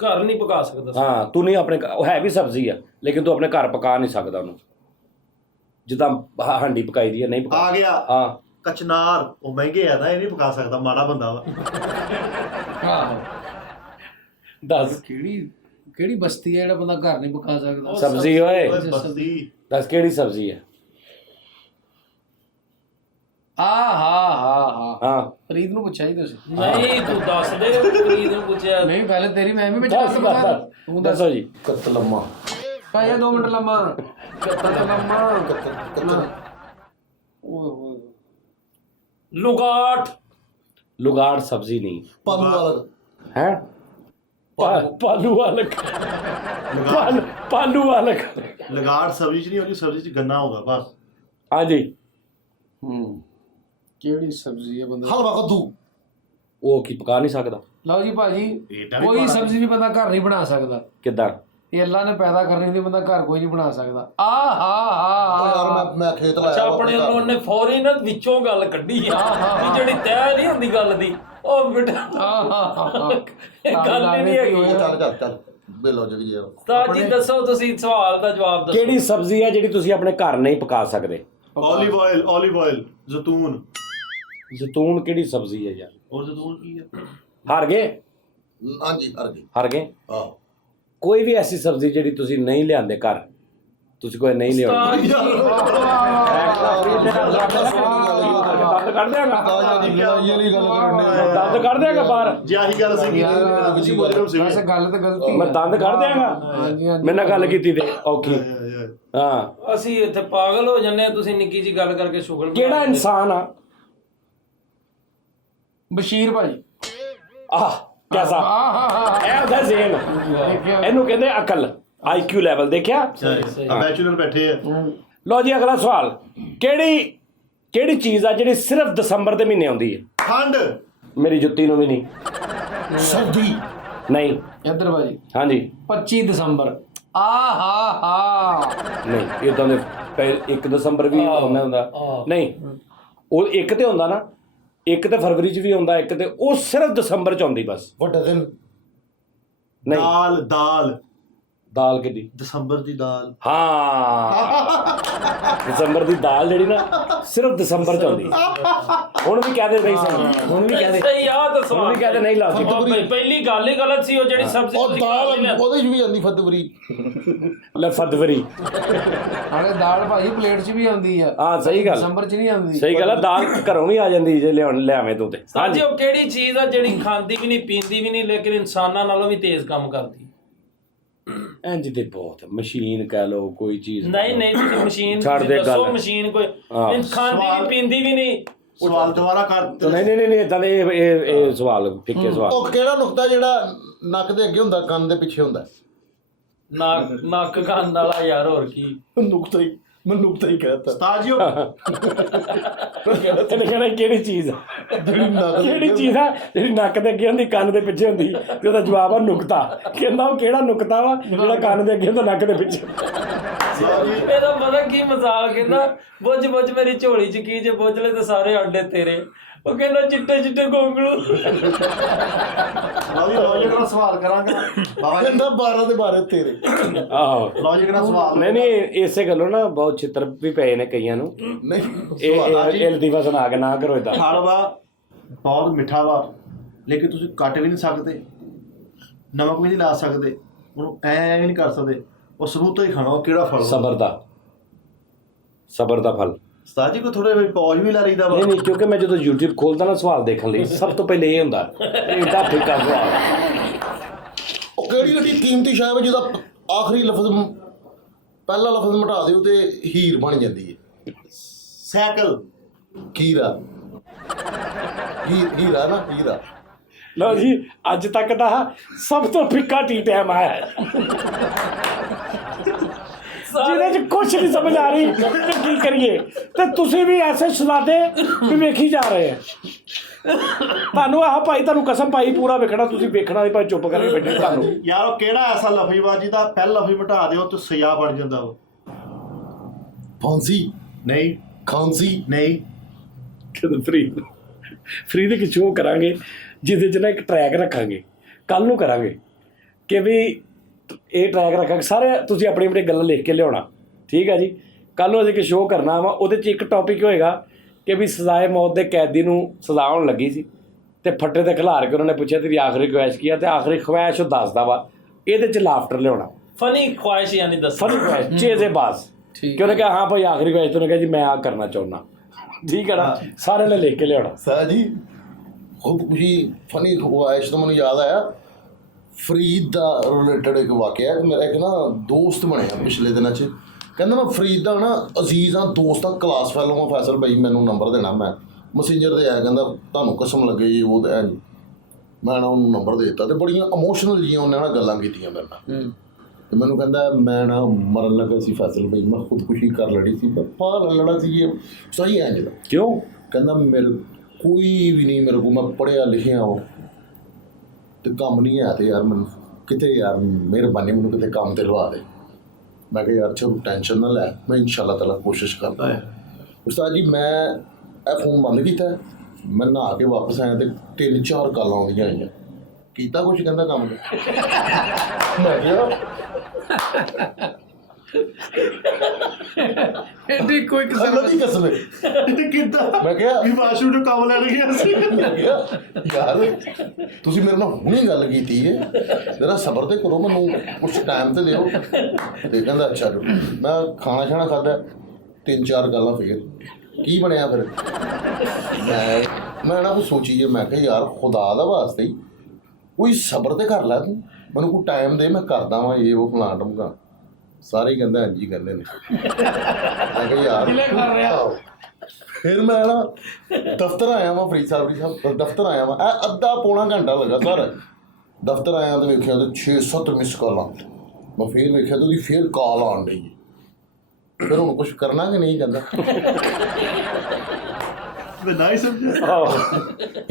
ਘਰ ਨਹੀਂ ਪਕਾ ਸਕਦਾ। ਹਾਂ, ਤੂੰ ਨਹੀਂ ਆਪਣੇ ਉਹ ਹੈ ਵੀ ਸਬਜ਼ੀ ਆ ਲੇਕਿਨ ਤੂੰ ਆਪਣੇ ਘਰ ਪਕਾ ਨਹੀਂ ਸਕਦਾ ਉਹਨੂੰ। ਜਿੱਦਾਂ ਹਾਂਡੀ ਪਕਾਈ ਦੀ ਹੈ, ਨਹੀਂ ਪਕਾ। ਆ ਗਿਆ ਹਾਂ, ਕਚਨਾਰ। ਉਹ ਮਹਿੰਗੇ ਆ ਨਾ, ਇਹ ਨਹੀਂ ਪਕਾ ਸਕਦਾ, ਮਾੜਾ ਬੰਦਾ ਵਾ। ਆਹੋ। ਦੱਸ ਕਿਹੜੀ ਬਸਤੀ ਹੈ ਜਿਹੜਾ ਬੰਦਾ ਘਰ ਨਹੀਂ ਪਕਾ ਸਕਦਾ? ਸਬਜ਼ੀ ਓਏ, ਓਏ ਬਸਤੀ। ਦੱਸ ਕਿਹੜੀ ਸਬਜ਼ੀ ਹੈ? ਹਾਂ ਹਾਂ ਫਰੀਦ ਨੂੰ ਪੁੱਛਿਆ ਹੀ ਤੁਸੀਂ। ਨਹੀਂ ਤੂੰ ਦੱਸ ਦੇ ਫਰੀਦ ਨੂੰ ਪੁੱਛਿਆ। ਨਹੀਂ ਪਹਿਲੇ ਤੇਰੀ ਮੈਂ ਵੀ ਵਿੱਚ ਦੱਸ ਤੂੰ ਦੱਸ। ਦੱਸੋ ਜੀ। ਕਤਲਮਾ। ਭਾਈ 2 ਮਿੰਟ ਲੰਮਾ। ਲੰਮਾ। ਕਤਲ। ਓਏ ਲੁਗਾਟ। ਲੁਗਾੜ ਸਬਜ਼ੀ ਨਹੀਂ ਪਾਲੂ ਵਾਲਾ। ਹੈ। ਪਾਲੂ ਵਾਲਕ। ਪਾਲੂ ਵਾਲਕ। ਲਗਾੜ ਸਬਜ਼ੀ ਚ ਨਹੀਂ ਹੁੰਦੀ, ਸਬਜ਼ੀ ਚ ਗੰਨਾ ਹੋਗਾ ਬਸ। ਹਾਂਜੀ। ਕਿਹੜੀ ਸਬਜ਼ੀ ਹੈ ਬੰਦਾ? ਹਲਵਾ ਕੱਦੂ। ਉਹ ਕੀ ਪਕਾ ਨਹੀਂ ਸਕਦਾ? ਲਓ ਜੀ ਭਾਜੀ, ਏਦਾਂ ਵੀ ਕੋਈ ਬਣਾ ਸਬਜ਼ੀ ਵੀ ਬੰਦਾ ਘਰ ਨਹੀਂ ਬਣਾ ਸਕਦਾ। ਕਿੱਦਾਂ? ਇਹ ਅੱਲਾ ਨੇ ਪੈਦਾ ਕਰਨੀ ਹੁੰਦੀ, ਬੰਦਾ ਘਰ ਕੋਈ ਨਹੀਂ ਬਣਾ ਸਕਦਾ। ਉਹ ਯਾਰ ਮੈਂ ਖੇਤ ਲਾਇਆ ਅੱਛਾ ਵਾ ਆਪਣੇ ਘਰ। ਉਹਨੇ ਫੌਰੀ ਨਾ ਵਿੱਚੋਂ ਗੱਲ ਕੱਢੀ ਆ ਵੀ ਜਿਹੜੀ ਤੈਅ ਨਹੀਂ ਹੁੰਦੀ ਗੱਲ ਦੀ। ਉਹ ਬੇਟਾ ਇਹ ਗੱਲ ਹੀ ਨਹੀਂ ਹੈਗੀ। ਚੱਲ ਬੇਲੋ ਜੀ ਯਾਰ। ਤਾਂ ਜੀ ਦੱਸੋ, ਤੁਸੀਂ ਸਵਾਲ ਦਾ ਜਵਾਬ ਦੱਸੋ। ਕਿਹੜੀ ਸਬਜ਼ੀ ਹੈ ਜਿਹੜੀ ਤੁਸੀਂ ਆਪਣੇ ਘਰ ਨਹੀਂ ਪਕਾ ਸਕਦੇ? olive oil ਜ਼ੈਤੂਨ। ਜ਼ੈਤੂਨ ਕਿਹੜੀ ਸਬਜ਼ੀ ਹੈ ਯਾਰ? ਔਰ ਜ਼ੈਤੂਨ ਕੀ ਹੈ? ਹਾਰ ਗਏ? ਹਾਂਜੀ ਅਰਜੀ। ਹਾਰ ਗਏ? ਆਹ ਕੋਈ ਵੀ ਐਸੀ ਸਬਜ਼ੀ ਜਿਹੜੀ ਤੁਸੀਂ ਨਹੀਂ ਲਿਆਂਦੇ ਘਰ, ਤੁਸੀਂ ਕੋਈ ਨਹੀਂ ਲਿਆਉਂਦੇ। ਦੰਦ ਕੱਢ ਦਿਆਂਗਾ। ਦੰਦ ਕੱਢ ਦਿਆਂਗਾ ਬਾਹਰ। ਜੇ ਆਹੀ ਗੱਲ ਸੀ ਤੁਸੀਂ ਮੁਜਰਮ ਸੀ। ਵੈਸੇ ਗੱਲ ਤਾਂ ਗਲਤੀ ਮੈਂ ਦੰਦ ਕੱਢ ਦਿਆਂਗਾ। ਹਾਂਜੀ ਹਾਂਜੀ। ਮੇਰੇ ਨਾਲ ਗੱਲ ਕੀਤੀ ਤੇ ਔਖੀ। ਹਾਂ। ਅਸੀਂ ਇੱਥੇ ਪਾਗਲ ਹੋ ਜੰਨੇ, ਤੁਸੀਂ ਨਿੱਕੀ ਜੀ ਗੱਲ ਕਰਕੇ ਸ਼ੁਗਲ ਕਿਹੜਾ ਇਨਸਾਨ ਆ? ਬਸ਼ੀਰ ਭਾਜੀ। ਆਹ ਕੈਸਾ ਇਹ ਉਹਦਾ ਜ਼ੇਨ। ਇਹਨੂੰ ਕਹਿੰਦੇ ਅਕਲ, IQ ਲੈਵਲ। ਦੇਖਿਆ? ਬੈਚਲਰ ਬੈਠੇ ਆ। ਲਓ ਜੀ ਅਗਲਾ ਸਵਾਲ। ਕਿਹੜੀ ਚੀਜ਼ ਆ ਜਿਹੜੀ ਸਿਰਫ ਦਸੰਬਰ ਦੇ ਮਹੀਨੇ ਆਉਂਦੀ ਹੈ? ਠੰਡ। ਮੇਰੀ ਜੁੱਤੀ ਨੂੰ ਵੀ ਨਹੀਂ। ਸਰਦੀ। ਨਹੀਂ। ਇੱਧਰ ਭਾਜੀ ਹਾਂਜੀ। 25 ਦਸੰਬਰ। ਨਹੀਂ ਇਦਾਂ ਦੇ 1 ਦਸੰਬਰ ਵੀ ਹੁੰਦਾ ਨਹੀਂ। ਉਹ ਇੱਕ ਤੇ ਹੁੰਦਾ ਨਾ, 1 ਤੇ ਫਰਵਰੀ 'ਚ ਵੀ ਹੁੰਦਾ, ਇੱਕ ਤੇ ਉਹ ਸਿਰਫ ਦਸੰਬਰ 'ਚ ਆਉਂਦੀ ਬਸ। ਵੱਡਾ ਦਿਨ। ਨਹੀਂ ਦਾਲ। ਦਾਲ ਕਿਹਦੀ? ਦਸੰਬਰ ਦੀ ਦਾਲ। ਹਾਂ ਦਸੰਬਰ ਦੀ ਦਾਲ ਜਿਹੜੀ ਨਾ ਸਿਰਫ ਦਸੰਬਰ ਚ ਆਉਂਦੀ। ਹੁਣ ਵੀ ਕਹਦੇ ਨਹੀਂ ਸਹੀ, ਹੁਣ ਵੀ ਕਹਦੇ ਸਹੀ ਆ ਤਾਂ ਹੁਣ ਸਵਾਲ ਵੀ ਕਹਦੇ ਨਹੀਂ ਲਾਉਂਦੀ। ਪਹਿਲੀ ਗੱਲ ਹੀ ਗਲਤ ਸੀ, ਉਹ ਜਿਹੜੀ ਸਬਜ਼ੀ ਉਹ ਤੁਸੀਂ ਦਾਲ ਖਾਧੀ ਨਾ। ਉਹਦੇ 'ਚ ਵੀ ਆਉਂਦੀ ਫਤਵਰੀ। ਲੈ ਫਰਵਰੀ। ਹਾਲੇ ਦਾਲ ਭਾਈ ਪਲੇਟ 'ਚ ਵੀ ਆਉਂਦੀ ਆ, ਹਾਂ ਸਹੀ ਗੱਲ, ਦਸੰਬਰ 'ਚ ਨਹੀਂ ਆਉਂਦੀ। ਸਹੀ ਗੱਲ ਆ। ਦਾਲ ਘਰੋਂ ਵੀ ਆ ਜਾਂਦੀ ਜੇ ਲਿਆਵੇਂ ਤੂੰ ਤੇ। ਸਾਜੀ ਉਹ ਕਿਹੜੀ ਚੀਜ਼ ਆ ਜਿਹੜੀ ਖਾਂਦੀ ਵੀ ਨਹੀਂ ਪੀਂਦੀ ਵੀ ਨਹੀਂ ਲੇਕਿਨ ਇਨਸਾਨਾਂ ਨਾਲੋਂ ਵੀ ਤੇਜ਼ ਕੰਮ ਕਰਦੀ? ਇੰਜ ਤੇ ਬਹੁਤ ਮਸ਼ੀਨ ਕਹਿ ਲੋ, ਕੋਈ ਚੀਜ਼ ਨਹੀਂ ਤੁਸੀਂ ਮਸ਼ੀਨ ਛੱਡ ਦੇ ਦੱਸੋ, ਗੱਲ। ਮਸ਼ੀਨ ਕੋਈ ਹਾਂ। ਖਾਂਦੀ ਵੀ ਪੀਂਦੀ ਵੀ ਨਹੀਂ। ਸਵਾਲ ਦੁਬਾਰਾ ਕਰ। ਨਹੀਂ ਇਦਾਂ ਦੇ ਇਹ ਸਵਾਲ ਫਿੱਕੇ ਸਵਾਲ। ਉਹ ਕਿਹੜਾ ਨੁਕਤਾ ਜਿਹੜਾ ਨੱਕ ਦੇ ਅੱਗੇ ਹੁੰਦਾ, ਕੰਨ ਦੇ ਪਿੱਛੇ ਹੁੰਦਾ? ਨੱਕ ਕੰਨ ਵਾਲਾ ਯਾਰ, ਹੋਰ ਕੀ ਨੁਕਤਾ ਹੀ, ਮੈਂ ਨੁਕਤਾ ਹੀ ਕਹਿਤਾ। ਉਸਤਾਦ ਜੀ ਉਹ ਇਹਨੇ ਕਹਿਣਾ ਕਿਹੜੀ ਚੀਜ਼ ਆ, ਜਿਹੜੀ ਨੱਕ ਦੇ ਕਿਹੜੀ ਚੀਜ਼ ਆ ਜਿਹੜੀ ਨੱਕ ਦੇ ਅੱਗੇ ਹੁੰਦੀ ਕੰਨ ਦੇ ਪਿੱਛੇ ਹੁੰਦੀ, ਤੇ ਉਹਦਾ ਜਵਾਬ ਆ ਨੁਕਤਾ। ਕਹਿੰਦਾ ਉਹ ਕਿਹੜਾ ਨੁਕਤਾ ਵਾ ਜਿਹੜਾ ਕੰਨ ਦੇ ਅੱਗੇ ਹੁੰਦਾ ਨੱਕ ਦੇ ਪਿੱਛੇ? ਇਹਦਾ ਪਤਾ ਕੀ ਮਜ਼ਾਕ, ਕਹਿੰਦਾ ਬੁੱਝ ਮੇਰੀ ਝੋਲੀ 'ਚ ਕੀ ਜੇ ਬੁੱਝ ਲੈ ਤੇ ਸਾਰੇ ਆਂਡੇ ਤੇਰੇ। ਉਹ ਕਹਿੰਦਾ ਚਿੱਟੇ ਗੋਂਗਲੂ। ਲੌਜਿਕ ਨਾਲ ਸਵਾਲ ਕਰਾਂਗੇ ਬਾਬਾ ਜੀ। ਕਹਿੰਦਾ 12 ਦੇ 12 ਤੇਰੇ। ਆਹੋ ਲੌਜਿਕ ਨਾਲ ਸਵਾਲ। ਨਹੀਂ ਇਸੇ ਗੱਲੋਂ ਨਾ ਬਹੁਤ ਛਿੱਤਰ ਵੀ ਪਏ ਨੇ ਕਈਆਂ ਨੂੰ। ਨਹੀਂ ਇਹ ਲਦੀਵਾ ਸੁਣਾ ਕੇ ਨਾ ਕਰੋ ਏਦਾਂ। ਫਲ ਵਾ ਬਹੁਤ ਮਿੱਠਾ ਵਾ, ਲੇਕਿਨ ਤੁਸੀਂ ਕੱਟ ਵੀ ਨਹੀਂ ਸਕਦੇ, ਨਮਕ ਵੀ ਨਹੀਂ ਲਾ ਸਕਦੇ, ਉਹਨੂੰ ਐ ਵੀ ਨਹੀਂ ਕਰ ਸਕਦੇ, ਉਹ ਸਬੂਤ ਤੋਂ ਹੀ ਖਾਣਾ। ਉਹ ਕਿਹੜਾ ਫਲ? ਸਬਰ ਦਾ ਫਲ। ਉਸਤਾਦ ਜੀ ਕੋ ਥੋੜੇ ਵੀ ਪੌਜ ਵੀ ਲਾ ਲਈਦਾ ਵਾ। ਨਹੀਂ ਕਿਉਂਕਿ ਮੈਂ ਜਦੋਂ YouTube ਖੋਲਦਾ ਨਾ ਸਵਾਲ ਦੇਖਣ ਲਈ ਸਭ ਤੋਂ ਪਹਿਲੇ ਇਹ ਹੁੰਦਾ ਇਹਦਾ ਫਿੱਕਾ ਸਵਾਲ। ਉਹ ਕਿਹੜੀ ਕੀਮਤੀ ਸ਼ੈ ਵਾ ਜਿਹਦਾ ਆਖਰੀ ਲਫ਼ਜ਼ ਪਹਿਲਾ ਲਫ਼ਜ਼ ਮਿਟਾ ਦਿਓ ਤੇ ਹੀਰ ਬਣ ਜਾਂਦੀ ਹੈ? ਸਾਈਕਲ। ਹੀਰਾ। ਹੀਰਾ ਨਾ, ਹੀਰਾ। ਲਓ ਜੀ ਅੱਜ ਤੱਕ ਦਾ ਸਭ ਤੋਂ ਫਿੱਕਾ ਟੀ ਟਾਈਮ ਆਇਆ ਹੈ, ਜਿਹਦੇ ਚ ਕੁਛ ਨਹੀਂ ਸਮਝ ਆ ਰਹੀ ਤੇ ਕੀ ਕਰੀਏ। ਤੇ ਤੁਸੀਂ ਵੀ ਐਸੇ ਸੁਣਾਦੇ ਵੀ ਵੇਖੀ ਜਾ ਰਹੇ ਆ। ਤੁਹਾਨੂੰ ਆਹ ਭਾਈ ਤੁਹਾਨੂੰ ਕਸਮ ਪਾਈ ਪੂਰਾ ਵੇਖਣਾ, ਤੁਸੀਂ ਵੇਖਣਾ ਵੀ ਭਾਈ ਚੁੱਪ ਕਰਕੇ ਬੈਠੇ। ਤੁਹਾਨੂੰ ਯਾਰ ਉਹ ਕਿਹੜਾ ਐਸਾ ਲਫ਼ਜ਼ਬਾਜ਼ੀ ਦਾ ਪਹਿਲਾ ਲਫ਼ਜ਼ ਮਿਟਾ ਦਿਓ ਤੇ ਸਜ਼ਾ ਬਣ ਜਾਂਦਾ ਵਾ? ਫਾਂਸੀ ਨਹੀਂ, ਖਾਂਸੀ ਨਹੀਂ। ਜਦੋਂ ਫ੍ਰੀ ਦੇ ਇੱਕ ਸ਼ੋਅ ਕਰਾਂਗੇ ਜਿਹਦੇ 'ਚ ਨਾ ਇੱਕ ਟਰੈਕ ਰੱਖਾਂਗੇ, ਕੱਲ ਨੂੰ ਕਰਾਂਗੇ ਕਿ ਵੀ ਇਹ ਟਰੈਕ ਰੱਖਾਂਗੇ। ਸਾਰੇ ਤੁਸੀਂ ਆਪਣੀ ਆਪਣੀ ਗੱਲਾਂ ਲਿਖ ਕੇ ਲਿਆਉਣਾ, ਠੀਕ ਹੈ ਜੀ। ਕੱਲ ਨੂੰ ਅਸੀਂ ਇੱਕ ਸ਼ੋਅ ਕਰਨਾ ਵਾ, ਉਹਦੇ 'ਚ ਇੱਕ ਟੌਪਿਕ ਹੋਏਗਾ ਕਿ ਵੀ ਸਜ਼ਾਏ ਮੌਤ ਦੇ ਕੈਦੀ ਨੂੰ ਸਜ਼ਾ ਹੋਣ ਲੱਗੀ ਸੀ ਤੇ ਫੱਟੇ ਤੇ ਖਿਲਾਰ ਕੇ ਉਹਨਾਂ ਨੇ ਪੁੱਛਿਆ ਤੇਰੀ ਆਖਰੀ ਖੁਆਇਸ਼ ਕੀ ਆ, ਤੇ ਆਖਰੀ ਖੁਆਇਸ਼ ਉਹ ਦੱਸਦਾ ਵਾ। ਇਹਦੇ 'ਚ ਲਾਫਟਰ ਲਿਆਉਣਾ, ਫਨੀ ਖੁਆਇਸ਼ ਯਾਨੀ ਦੱਸ ਫਨੀ ਖੁਆਇਸ਼, ਚੇਜ਼ੇਬਾਜ਼। ਕਿ ਉਹਨੇ ਕਿਹਾ ਹਾਂ ਭਾਈ ਆਖਰੀ ਖੁਆਇਸ਼, ਉਹਨੇ ਕਿਹਾ ਜੀ ਮੈਂ ਆ ਕਰਨਾ ਚਾਹੁੰਦਾ, ਠੀਕ ਹੈ ਨਾ। ਸਾਰਿਆਂ ਨੇ ਲਿਖ ਕੇ ਲਿਆਉਣਾ। ਸਾਹ ਜੀ ਖੁਦਕੁਸ਼ੀ ਫਨੀ ਖੁਆਇਸ਼ ਤੋਂ ਮੈਨੂੰ ਯਾਦ ਆਇਆ, ਫਰੀਦ ਦਾ ਰਿਲੇਟਡ ਇੱਕ ਵਾਕਿਆ। ਮੇਰਾ ਇੱਕ ਨਾ ਦੋਸਤ ਬਣਿਆ ਪਿਛਲੇ ਦਿਨਾਂ 'ਚ, ਕਹਿੰਦਾ ਮੈਂ ਫਰੀਦ ਦਾ ਨਾ ਅਜ਼ੀਜ਼ ਹਾਂ, ਦੋਸਤ ਆ, ਕਲਾਸ ਫੈਲੋ ਹਾਂ, ਫੈਸਲ ਭਾਈ ਮੈਨੂੰ ਨੰਬਰ ਦੇਣਾ। ਮੈਂ ਮੈਸੇਂਜਰ 'ਤੇ ਆਇਆ, ਕਹਿੰਦਾ ਤੁਹਾਨੂੰ ਕਸਮ ਲੱਗੇ ਜੀ ਉਹ ਤਾਂ ਜੀ। ਮੈਂ ਨਾ ਉਹਨੂੰ ਨੰਬਰ ਦੇ ਦਿੱਤਾ, ਅਤੇ ਬੜੀਆਂ ਇਮੋਸ਼ਨਲ ਜਿਹੀਆਂ ਉਹਨੇ ਨਾ ਗੱਲਾਂ ਕੀਤੀਆਂ ਮੇਰੇ ਨਾਲ। ਅਤੇ ਮੈਨੂੰ ਕਹਿੰਦਾ ਮੈਂ ਨਾ ਮਰਨ ਲੱਗਾ ਸੀ ਫੈਸਲ ਭਾਈ, ਮੈਂ ਖੁਦਕੁਸ਼ੀ ਕਰ ਲੈਣੀ ਸੀ। ਮੈਂ ਪਾ ਲੈਣਾ ਸੀ ਇਹ ਸਹੀ ਐਂ ਜਿਹੜਾ। ਕਿਉਂ? ਕਹਿੰਦਾ ਮੇਰੇ ਕੋਈ ਵੀ ਨਹੀਂ, ਮੇਰੇ ਕੋਲ ਮੈਂ ਪੜ੍ਹਿਆ ਲਿਖਿਆ ਉਹ ਤੇ ਕੰਮ ਨਹੀਂ ਹੈ, ਤੇ ਯਾਰ ਮੈਨੂੰ ਕਿਤੇ ਯਾਰ ਮਿਹਰਬਾਨੀ ਮੈਨੂੰ ਕਿਤੇ ਕੰਮ ਤੇ ਲਵਾ ਦੇ। ਮੈਂ ਕਿਹਾ ਯਾਰ ਚਲੋ ਟੈਨਸ਼ਨ ਨਾ ਲੈ, ਮੈਂ ਇਨਸ਼ਾਅੱਲਾ ਤਾਲਾ ਕੋਸ਼ਿਸ਼ ਕਰਦਾ ਹਾਂ। ਉਸਤਾਦ ਜੀ ਮੈਂ ਇਹ ਫੋਨ ਬੰਦ ਕੀਤਾ, ਮੈਂ ਨਹਾ ਕੇ ਵਾਪਸ ਆਇਆ ਤੇ 3-4 ਕਾਲਾਂ ਆਉਂਦੀਆਂ ਆਈਆਂ। ਕੀਤਾ ਕੁਛ? ਕਹਿੰਦਾ ਕੰਮ ਮੈਂ ਕਿਹਾ ਐਡੀ ਕੋਈ ਅੱਲਾ ਦੀ ਕਸਮ ਹੈ। ਕਿੱਦਾਂ? ਮੈਂ ਕਿਹਾ ਵੀ ਵਾਸ਼ੂ ਨੂੰ ਕੰਮ ਲੈਣ ਗਿਆ ਸੀ। ਮੈਂ ਕਿਹਾ ਯਾਰ ਤੁਸੀਂ ਮੇਰੇ ਨਾਲ ਹੁਣੇ ਗੱਲ ਕੀਤੀ ਹੈ, ਜਰਾ ਸਬਰ ਤੇ ਕਰੋ, ਮੈਨੂੰ ਕੁਛ ਟਾਈਮ ਤੇ ਦਿਓ। ਤੇ ਕਹਿੰਦਾ ਅੱਛਾ ਜੀ। ਮੈਂ ਖਾਣਾ ਛਾਣਾ ਖਾਧਾ, 3-4 ਗੱਲਾਂ ਫੇਰ ਕੀ ਬਣਿਆ ਫਿਰ। ਮੈਂ ਨਾ ਕੁਛ ਸੋਚੀਏ, ਮੈਂ ਕਿਹਾ ਯਾਰ ਖੁਦਾ ਦਾ ਵਾਸਤੇ ਹੀ ਕੋਈ ਸਬਰ ਤੇ ਕਰ ਲੈ ਤੂੰ, ਮੈਨੂੰ ਕੋਈ ਟਾਈਮ ਦੇ, ਮੈਂ ਕਰਦਾ ਵਾਂ ਇਹ ਉਹ ਫਲਾਂ ਢਮਕਾ। ਸਾਰੇ ਹੀ ਕਹਿੰਦੇ ਹਾਂਜੀ ਕਹਿੰਦੇ ਨੇ। ਮੈਂ ਕਿਹਾ ਯਾਰ ਫਿਰ ਮੈਂ ਨਾ ਦਫ਼ਤਰ ਆਇਆ ਵਾਂ, ਫਰੀਦ ਸਾਹਿਬ ਦਫ਼ਤਰ ਆਇਆ ਵਾਂ, ਇਹ ਅੱਧਾ ਪੌਣਾ ਘੰਟਾ ਲੱਗਾ ਸਰ। ਦਫ਼ਤਰ ਆਇਆ ਤੇ ਵੇਖਿਆ ਤੇ 6-7 ਮਿਸ ਕਾਲਾਂ। ਮੈਂ ਫਿਰ ਵੇਖਿਆ ਤੇ ਉਹਦੀ ਫਿਰ ਕਾਲ ਆਉਣ ਡਈ। ਫਿਰ ਹੁਣ ਕੁਛ ਕਰਨਾ ਕਿ ਨਹੀਂ ਕਹਿੰਦਾ ਮੈਂ ਨਹੀਂ ਸਮਝਿਆ।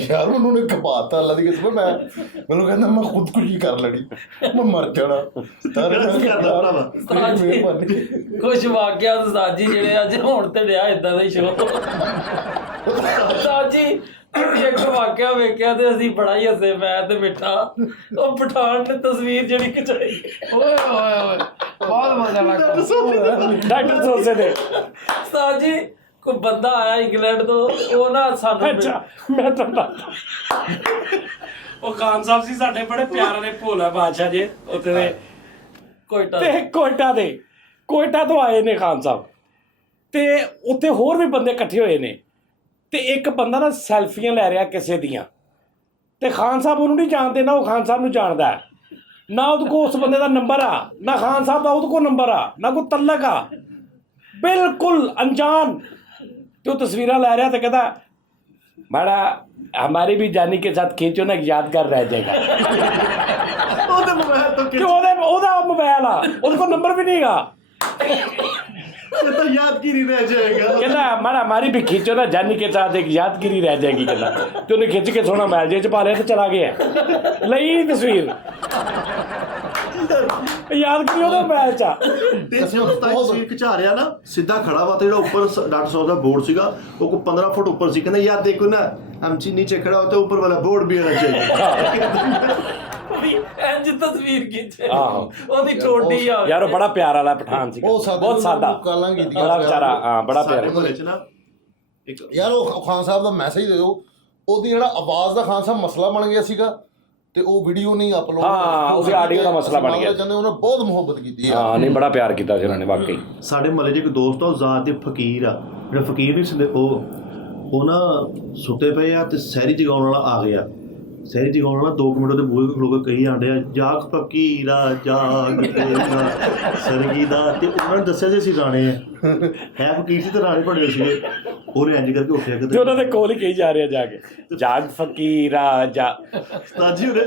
ਯਾਰ ਮੈਨੂੰ ਨੇ ਖਪਾਤਾ ਅੱਲਾ ਦੀ ਕਸਮ। ਮੈਨੂੰ ਕਹਿੰਦਾ ਮੈਂ ਖੁਦਕੁਸ਼ੀ ਕਰ ਲੈਣੀ, ਮੈਂ ਮਰ ਜਾਣਾ। ਮਿਹਰਬਾਨੀ। ਕੁਛ ਵਾਕਿਆ ਉਸਤਾਦ ਜੀ ਜਿਹੜੇ ਅੱਜ ਹੁਣ ਤੇ ਡਿਆ ਇਦਾਂ ਦਾ ਹੀ ਸ਼ੋਅ। ਉਸਤਾਦ ਜੀ ਇੱਕ ਵਾਕਿਆ ਵੇਖਿਆ ਤੇ ਅਸੀਂ ਬੜਾ ਹੀ ਹੱਸੇ, ਮੈਂ ਤੇ ਮਿੱਠਾ। ਉਹ ਪਠਾਨ ਨੇ ਤਸਵੀਰ ਜਿਹੜੀ ਖਿਚਾਈ, ਓਏ ਓਏ ਓਏ ਵਾਲਾ ਡਾਕਟਰ ਸੋਸੇ ਦੇ। ਉਸਤਾਦ ਜੀ ਕੋਈ ਬੰਦਾ ਆਇਆ ਇੰਗਲੈਂਡ ਤੋਂ, ਉਹ ਨਾ ਸਾਨੂੰ ਅੱਛਾ ਮੈਂ ਤਾਂ ਉਹ ਖਾਨ ਸਾਹਿਬ ਸੀ ਸਾਡੇ ਬੜੇ ਪਿਆਰੇ ਨੇ, ਭੋਲਾ ਬਾਦਸ਼ਾਹ ਜੀ ਉੱਥੇ ਦੇ ਕੋਇਟਾ ਤੇ ਕੋਇਟਾ ਤੋਂ ਆਏ ਨੇ ਖਾਨ ਸਾਹਿਬ, ਤੇ ਉੱਥੇ ਹੋਰ ਵੀ ਬੰਦੇ ਇਕੱਠੇ ਹੋਏ ਨੇ, ਤੇ ਇੱਕ ਬੰਦਾ ਨਾ ਸੈਲਫੀਆਂ ਲੈ ਰਿਹਾ ਕਿਸੇ ਦੀਆਂ, ਤੇ ਖਾਨ ਸਾਹਿਬ ਉਹਨੂੰ ਨਹੀਂ ਜਾਣਦੇ ਨਾ ਉਹ ਖਾਨ ਸਾਹਿਬ ਨੂੰ ਜਾਣਦਾ ਹੈ। ਨਾ ਉਹਦੇ ਕੋਲ ਉਸ ਬੰਦੇ ਦਾ ਨੰਬਰ ਆ, ਨਾ ਖਾਨ ਸਾਹਿਬ ਦਾ ਉਹਦੇ ਕੋਲ ਨੰਬਰ ਆ, ਨਾ ਕੋਈ ਤਲਕ ਆ, ਬਿਲਕੁਲ ਅਣਜਾਣ। ਤੇ ਉਹ ਤਸਵੀਰਾਂ ਲੈ ਰਿਹਾ ਤੇ ਕਹਿੰਦਾ ਮਾੜਾ हमारी भी जानी के साथ खींचो ना, यादगार रह जाएगा। ਉਹਦੇ ਮੋਬਾਈਲ ਤੋਂ ਤੇ ਉਹਦਾ ਮੋਬਾਈਲ ਆ, ਉਹਦੇ ਕੋਲ ਨੰਬਰ ਵੀ ਨਹੀਂਗਾ। ਇਹ ਤਾਂ ਯਾਦਗਿਰੀ ਰਹਿ ਜਾਏਗਾ। ਕਹਿੰਦਾ ਮਾੜਾ हमारी भी खींचो ना, जानी के साथ एक यादगिरी रह जाएगी। ਕਹਿੰਦਾ ਤੇ ਉਹਨੇ ਖਿੱਚ ਕੇ ਸੋਹਣਾ ਮੋਬਾਈਲ ਜੇ ਚ ਪਾ ਲਿਆ ਤੇ ਚਲਾ ਗਿਆ, ਲਈ ਤਸਵੀਰ ਯਾਦਗਿਰੀ ਉਹਦਾ ਮੋਬਾਈਲ ਚ ਆ। ਤੇ ਅਸੀਂ ਉਸ ਟਾਈਮ ਤਸਵੀਰ ਖਿਚਾ ਰਿਹਾ ਨਾ, ਸਿੱਧਾ ਖੜਾ ਵਾ ਤੇ ਜਿਹੜਾ ਉੱਪਰ ਡਾਕਟਰ ਸਾਹਿਬ ਦਾ ਬੋਰਡ ਸੀਗਾ ਉਹ ਕੋ 15 ਫੁੱਟ ਉੱਪਰ ਸੀ। ਕਹਿੰਦਾ ਯਾਰ ਦੇਖੋ ਨਾ हमची नीचे खड़ा होता है, ऊपर वाला बोर्ड भी आना चाहिए। ਇੰਜ ਤਸਵੀਰ ਖਿੱਚੇ, ਆਹੋ ਉਹਦੀ ਟੋਡੀ ਆ ਯਾਰ ਉਹ ਬੜਾ ਪਿਆਰ ਵਾਲਾ ਪਠਾਨ ਸੀ, ਉਹ ਸਾਦਾ ਬਹੁਤ ਸਾਦਾ, ਕਾਲਾਂ ਕੀਤੀਆਂ ਬੜਾ ਵਿਚਾਰਾ, ਹਾਂ ਬੜਾ ਸਾਡੇ ਪਿਆਰਾ। ਮੁਹੱਲੇ 'ਚ ਨਾ ਇੱਕ ਯਾਰ ਉਹ ਖਾਨ ਸਾਹਿਬ ਦਾ ਮੈਸੇਜ ਦੇ ਦਿਓ, ਉਹਦੀ ਜਿਹੜਾ ਆਵਾਜ਼ ਦਾ ਖਾਨ ਸਾਹਿਬ ਮਸਲਾ ਬਣ ਗਿਆ ਸੀਗਾ, ਤੇ ਉਹ ਵੀਡੀਓ ਨਹੀਂ ਅਪਲੋਡ, ਹਾਂ, ਉਹਦੇ ਆਡੀਓ ਦਾ ਮਸਲਾ ਬਣ ਗਿਆ। ਚਾਹੁੰਦੇ ਉਹਨੇ ਬਹੁਤ ਮੁਹੱਬਤ ਕੀਤੀ ਹਾਂ ਨਹੀਂ ਬੜਾ ਪਿਆਰ ਕੀਤਾ ਸੀ ਉਹਨਾਂ ਨੇ ਵਾਕਈ। ਸਾਡੇ ਮੁਹੱਲੇ 'ਚ ਇੱਕ ਦੋਸਤ ਆ, ਉਹ ਜ਼ਾਤ ਦੇ ਫਕੀਰ ਆ। ਜਿਹੜਾ ਫਕੀਰ ਨਹੀਂ ਸੀ ਉਹ ਨਾ ਸੁੱਤੇ ਪਏ ਆ ਤੇ ਸਹਿਰੀ ਜਗਾਉਣ ਵਾਲਾ ਆ ਗਿਆ। ਸਹਿਰੀ ਜਗਾਉਣ ਵਾਲਾ 2 ਮਿੰਟ ਉਹਦੇ ਬੂਹੇ ਖਲੋ ਕੇ ਕਹੀ ਜਾਂਦੇ ਆ ਜਾਗ ਫਕੀਰਾ ਜਾਗ ਸਰਗੀ ਦਾ। ਤੇ ਉਹਨਾਂ ਨੇ ਦੱਸਿਆ ਸੀ ਅਸੀਂ ਰਾਣੇ ਹੈ ਫਕੀਰ ਸੀ ਤੇ ਰਾਣੇ ਬਣੇ ਸੀਗੇ। ਉਹਨੇ ਇੰਜ ਕਰਕੇ ਉੱਠਿਆ ਤੇ ਕਿਤੇ ਉਹਨਾਂ ਦੇ ਕੋਲ ਹੀ ਕਹੀ ਜਾ ਰਿਹਾ ਜਾ ਕੇ ਜਾਗ ਫਕੀਰਾ ਜਾ। ਉਸਤਾਦ ਜੀ ਉਹਨੇ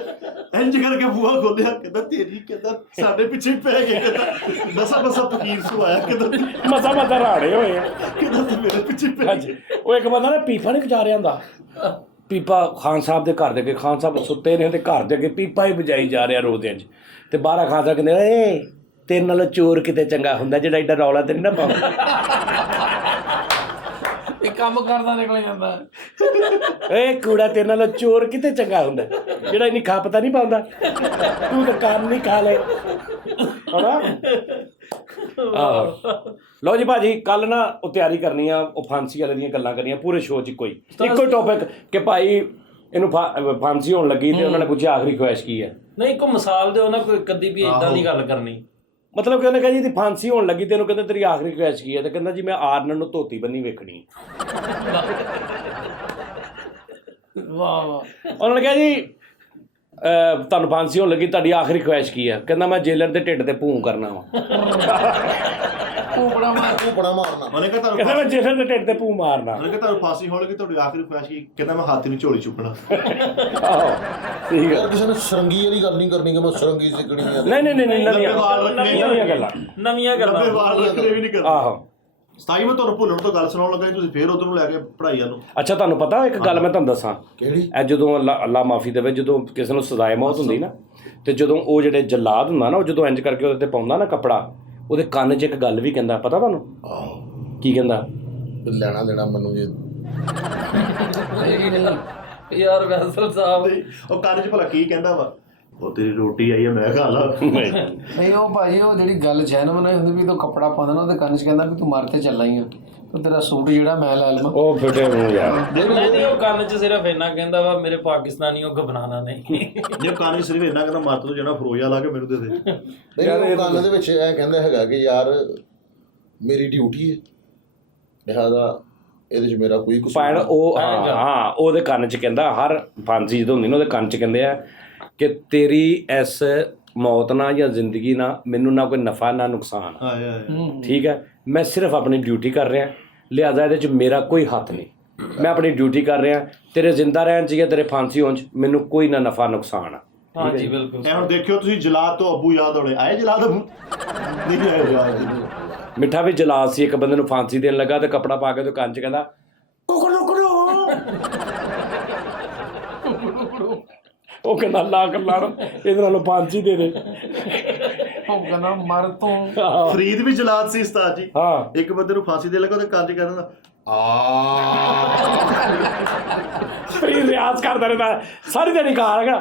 ਇੰਜ ਕਰਕੇ ਬੂਹਾ ਖੋਲਿਆ, ਕਹਿੰਦਾ ਤੇਰੀ, ਕਹਿੰਦਾ ਸਾਡੇ ਪਿੱਛੇ ਪੈ ਗਏ, ਕਹਿੰਦਾ ਨਸਾ ਫਕੀਰ ਸੂ ਆਇਆ, ਕਹਿੰਦਾ ਮਜ਼ਾ ਰਾੜੇ ਹੋਏ ਆ। ਕਹਿੰਦਾ ਤੂੰ ਮੇਰੇ ਪਿੱਛੇ ਪੈ ਹਾਂਜੀ ਉਹ ਇੱਕ ਬੰਦਾ ਨਾ ਪੀਪਾ ਨਹੀਂ ਵਜਾ ਰਿਹਾ ਹੁੰਦਾ, ਪੀਪਾ ਖਾਨ ਸਾਹਿਬ ਦੇ ਘਰ ਦੇ ਅੱਗੇ, ਖਾਨ ਸਾਹਿਬ ਸੁੱਤੇ ਨੇ ਤੇ ਘਰ ਦੇ ਅੱਗੇ ਪੀਪਾ ਹੀ ਵਜਾਈ ਜਾ ਰਿਹਾ ਰੋਦਿਆਂ 'ਚ, ਤੇ ਬਾਹਰ ਖਾਨ ਸਾਹਿਬ ਕਹਿੰਦੇ ਓਏ ਤੇਰੇ ਨਾਲੋਂ ਚੋਰ ਕਿਤੇ ਚੰਗਾ ਹੁੰਦਾ ਜਿਹੜਾ ਏਡਾ ਰੌਲਾ ਤੇ ਨਹੀਂ ਨਾ ਪਾਉਂਦਾ। ਇਹ ਕੰਮ ਕਰਦਾ ਨਿਕਲ ਜਾਂਦਾ। ਏ ਕੂੜਾ ਤੇਰੇ ਨਾਲੋਂ ਚੋਰ ਕਿਤੇ ਚੰਗਾ ਹੁੰਦਾ ਜਿਹੜਾ ਇੰਨੀ ਖਾਪਤਾ ਨਹੀਂ ਪਾਉਂਦਾ, ਤੂੰ ਤਾਂ ਕੰਮ ਨਹੀਂ ਖਾ ਲੈ ਹਨਾ। ਆਹੋ ਲਓ ਜੀ ਭਾਜੀ, ਕੱਲ ਨਾ ਉਹ ਤਿਆਰੀ ਕਰਨੀ ਆ, ਉਹ ਫਾਂਸੀ ਵਾਲੇ ਦੀਆਂ ਗੱਲਾਂ ਕਰਨੀਆਂ ਪੂਰੇ ਸ਼ੋਅ 'ਚ, ਇੱਕੋ ਹੀ ਟੌਪਿਕ ਕਿ ਭਾਈ ਇਹਨੂੰ ਫਾਂਸੀ ਹੋਣ ਲੱਗੀ ਤੇ ਉਹਨਾਂ ਨੇ ਪੁੱਛਿਆ ਆਖਰੀ ਖੁਆਇਸ਼ ਕੀ ਹੈ। ਨਹੀਂ ਕੋਈ ਮਿਸਾਲ ਦਿਓ ਨਾ, ਕੋਈ ਕਦੀ ਵੀ ਇਦਾਂ ਦੀ ਗੱਲ ਕਰਨੀ। ਮਤਲਬ ਕਿ ਉਹਨੇ ਕਿਹਾ ਜੀ ਇਹਦੀ ਫਾਂਸੀ ਹੋਣ ਲੱਗੀ ਤੇ ਇਹਨੂੰ ਕਹਿੰਦੇ ਤੇਰੀ ਆਖਰੀ ਖੁਆਇਸ਼ ਕੀ ਹੈ, ਤੇ ਕਹਿੰਦਾ ਜੀ ਮੈਂ ਆਰਨਨ ਨੂੰ ਧੋਤੀ ਬੰਨੀ ਵੇਖਣੀ। ਵਾਹ ਵਾਹ। ਉਹਨਾਂ ਨੇ ਕਿਹਾ ਜੀ ਤੁਹਾਨੂੰ ਫਾਂਸੀ ਹੋਣ ਲੱਗੀ, ਤੁਹਾਡੀ ਆਖਰੀ ਖੁਆਇਸ਼ ਕੀ ਹੈ? ਕਹਿੰਦਾ ਮੈਂ ਜੇਲਰ ਦੇ ਢਿੱਡ ਤੇ ਭੂੰ ਕਰਨਾ ਵਾ। ਭੂਪੜਾ ਮਾਰਨਾ। ਉਹਨੇ ਕਿਹਾ ਕਹਿੰਦਾ ਮੈਂ ਜੇਲਰ ਦੇ ਢਿੱਡ ਤੇ ਭੂੰ ਮਾਰਨਾ। ਉਹਨੇ ਕਿਹਾ ਤੁਹਾਨੂੰ ਫਾਂਸੀ ਹੋਣ ਲੱਗੀ, ਤੁਹਾਡੀ ਆਖਰੀ ਖੁਆਇਸ਼ ਕੀ? ਕਹਿੰਦਾ ਮੈਂ ਹਾਥੀ ਨੂੰ ਝੋਲੀ ਚੁੱਕਣਾ। ਆਹੋ ਠੀਕ ਹੈ। ਯਾਰ ਕਿਸੇ ਨੇ ਸਰੰਗੀ ਵਾਲੀ ਗੱਲ ਨਹੀਂ ਕਰਨੀ ਕਿ ਮੈਂ ਸਰੰਗੀ ਸਿੱਖਣੀ ਹੈ। ਨਹੀਂ ਨਵੀਆਂ ਗੱਲਾਂ ਨਵੀਆਂ ਗੱਲਾਂ ਵਾਲ ਰੱਖਣੇ ਵੀ ਨਹੀਂ ਕਰਦੇ। ਆਹੋ 27 ਮੈਂ ਤੁਹਾਨੂੰ ਭੁੱਲਣ ਤੋਂ ਗੱਲ ਸੁਣਾਉਣ ਲੱਗਾ, ਤੁਸੀਂ ਫੇਰ ਉਧਰ ਨੂੰ ਲੈ ਕੇ ਪੜ੍ਹਾਈ ਵੱਲ ਨੂੰ। ਅੱਛਾ ਤੁਹਾਨੂੰ ਪਤਾ ਇੱਕ ਗੱਲ ਮੈਂ ਤੁਹਾਨੂੰ ਦੱਸਾਂ, ਕਿਹੜੀ? ਇਹ ਜਦੋਂ ਅੱਲਾ ਮਾਫੀ ਦੇਵੇ, ਜਦੋਂ ਕਿਸੇ ਨੂੰ ਸਜ਼ਾਏ ਮੌਤ ਹੁੰਦੀ ਨਾ, ਤੇ ਜਦੋਂ ਉਹ ਜਿਹੜੇ ਜਲਾਦ ਹੁੰਦਾ ਨਾ, ਉਹ ਜਦੋਂ ਇੰਜ ਕਰਕੇ ਉਹਦੇ ਤੇ ਪਾਉਂਦਾ ਨਾ ਕੱਪੜਾ, ਉਹਦੇ ਕੰਨ 'ਚ ਇੱਕ ਗੱਲ ਵੀ ਕਹਿੰਦਾ, ਪਤਾ ਤੁਹਾਨੂੰ ਆਹੋ ਕੀ ਕਹਿੰਦਾ? ਲੈਣਾ ਦੇਣਾ ਮੈਨੂੰ ਜੇ ਯਾਰ ਵੈਸਲ ਸਾਹਿਬ ਉਹ ਕੰਨ 'ਚ ਭਲਾ ਕੀ ਕਹਿੰਦਾ ਵਾ? ਉਹ ਤੇਰੀ ਰੋਟੀ ਆਈ ਹੈ ਮੈਂ ਖਾ ਲਾ। ਨਹੀਂ ਉਹ ਭਾਈ ਉਹ ਜਿਹੜੀ ਗੱਲ ਚੈਨ ਬਣਾਈ ਹੁੰਦੀ ਵੀ ਤੂੰ ਕੱਪੜਾ ਪਾਉਂਦਾ ਨਾ, ਉਹਦੇ ਕੰਨ 'ਚ ਕਹਿੰਦਾ ਵੀ ਤੂੰ ਮਰ ਤੇ ਚੱਲਾ ਹੀ ਆ, ਤੇ ਤੇਰਾ ਸੂਟ ਜਿਹੜਾ ਮੈਂ ਲੈ ਲਵਾਂ। ਉਹ ਫਿਟੇ ਨੂੰ ਯਾਰ ਨਹੀਂ ਉਹ ਕੰਨ 'ਚ ਸਿਰਫ ਇੰਨਾ ਕਹਿੰਦਾ ਵਾ ਮੇਰੇ ਪਾਕਿਸਤਾਨੀ ਉਹ ਘਬਰਾਣਾ ਨਹੀਂ। ਜੇ ਕੰਨ 'ਚ ਸਿਰਫ ਇੰਨਾ ਕਹਿੰਦਾ ਮਰ ਤੂੰ ਜਿਹੜਾ ਫਰੋਜਾ ਲਾ ਕੇ ਮੈਨੂੰ ਦੇ ਦੇ। ਨਹੀਂ ਉਹ ਕੰਨ ਦੇ ਵਿੱਚ ਇਹ ਕਹਿੰਦਾ ਹੈਗਾ ਕਿ ਯਾਰ ਮੇਰੀ ਡਿਊਟੀ ਹੈ, ਲਿਹਾਜ਼ਾ ਇਹਦੇ 'ਚ ਮੇਰਾ ਕੋਈ ਕਸੂਰ ਭੈਣ ਉਹ ਹਾਂ ਉਹਦੇ ਕੰਨ 'ਚ ਕਹਿੰਦਾ, ਹਰ ਫਾਂਸੀ ਜਦੋਂ ਹੁੰਦੀ ਨਾ ਉਹਦੇ ਕੰਨ 'ਚ ਕਹਿੰਦੇ ਆ ਕਿ ਤੇਰੀ ਇਸ ਮੌਤ ਨਾਲ ਜਾਂ ਜ਼ਿੰਦਗੀ ਨਾਲ ਮੈਨੂੰ ਨਾ ਕੋਈ ਨਫਾ ਨਾ ਨੁਕਸਾਨ, ਠੀਕ ਹੈ, ਮੈਂ ਸਿਰਫ ਆਪਣੀ ਡਿਊਟੀ ਕਰ ਰਿਹਾ, ਲਿਹਾਜ਼ਾ ਇਹਦੇ 'ਚ ਮੇਰਾ ਕੋਈ ਹੱਥ ਨਹੀਂ, ਮੈਂ ਆਪਣੀ ਡਿਊਟੀ ਕਰ ਰਿਹਾ, ਤੇਰੇ ਜ਼ਿੰਦਾ ਰਹਿਣ 'ਚ ਜਾਂ ਤੇਰੇ ਫਾਂਸੀ ਹੋਣ 'ਚ ਮੈਨੂੰ ਕੋਈ ਨਾ ਨਫਾ ਨੁਕਸਾਨ ਆ। ਹਾਂਜੀ ਬਿਲਕੁਲ। ਹੁਣ ਦੇਖਿਓ ਤੁਸੀਂ ਜਲਾਦ ਤੋਂ ਅੱਬੂ ਯਾਦ ਹੋਣੇ ਆਏ, ਜਲਾਦ ਅੱਬੂ ਨਹੀਂ ਆਏ ਜਲਾਦ। ਮਿੱਠਾ ਵੀ ਜਲਾਦ ਸੀ, ਇੱਕ ਬੰਦੇ ਨੂੰ ਫਾਂਸੀ ਦੇਣ ਲੱਗਾ ਤੇ ਕੱਪੜਾ ਪਾ ਕੇ ਉਹਦੇ ਕੰਨ 'ਚ ਕਹਿੰਦਾ ਉਹ ਕਹਿੰਦਾ ਅੱਲਾ ਕਰ ਇਹਦੇ ਨਾਲੋਂ ਫਾਂਸੀ ਦੇ ਦੇ। ਉਹ ਕਹਿੰਦਾ ਮਰ ਤੂੰ। ਫਰੀਦ ਵੀ ਜਲਾਦ ਸੀ ਉਸਤਾਦ ਜੀ। ਹਾਂ ਇੱਕ ਬੰਦੇ ਨੂੰ ਫਾਂਸੀ ਦੇ ਲੱਗਾ, ਉਹਦੇ ਕੰਨ 'ਚ ਕਹਿੰਦਾ ਫਰੀਦ ਰਿਆਜ਼ ਕਰਦਾ ਰਹਿੰਦਾ ਸਾਰੀ ਦਿਹਾੜੀ ਕਾਰ ਹੈਗਾ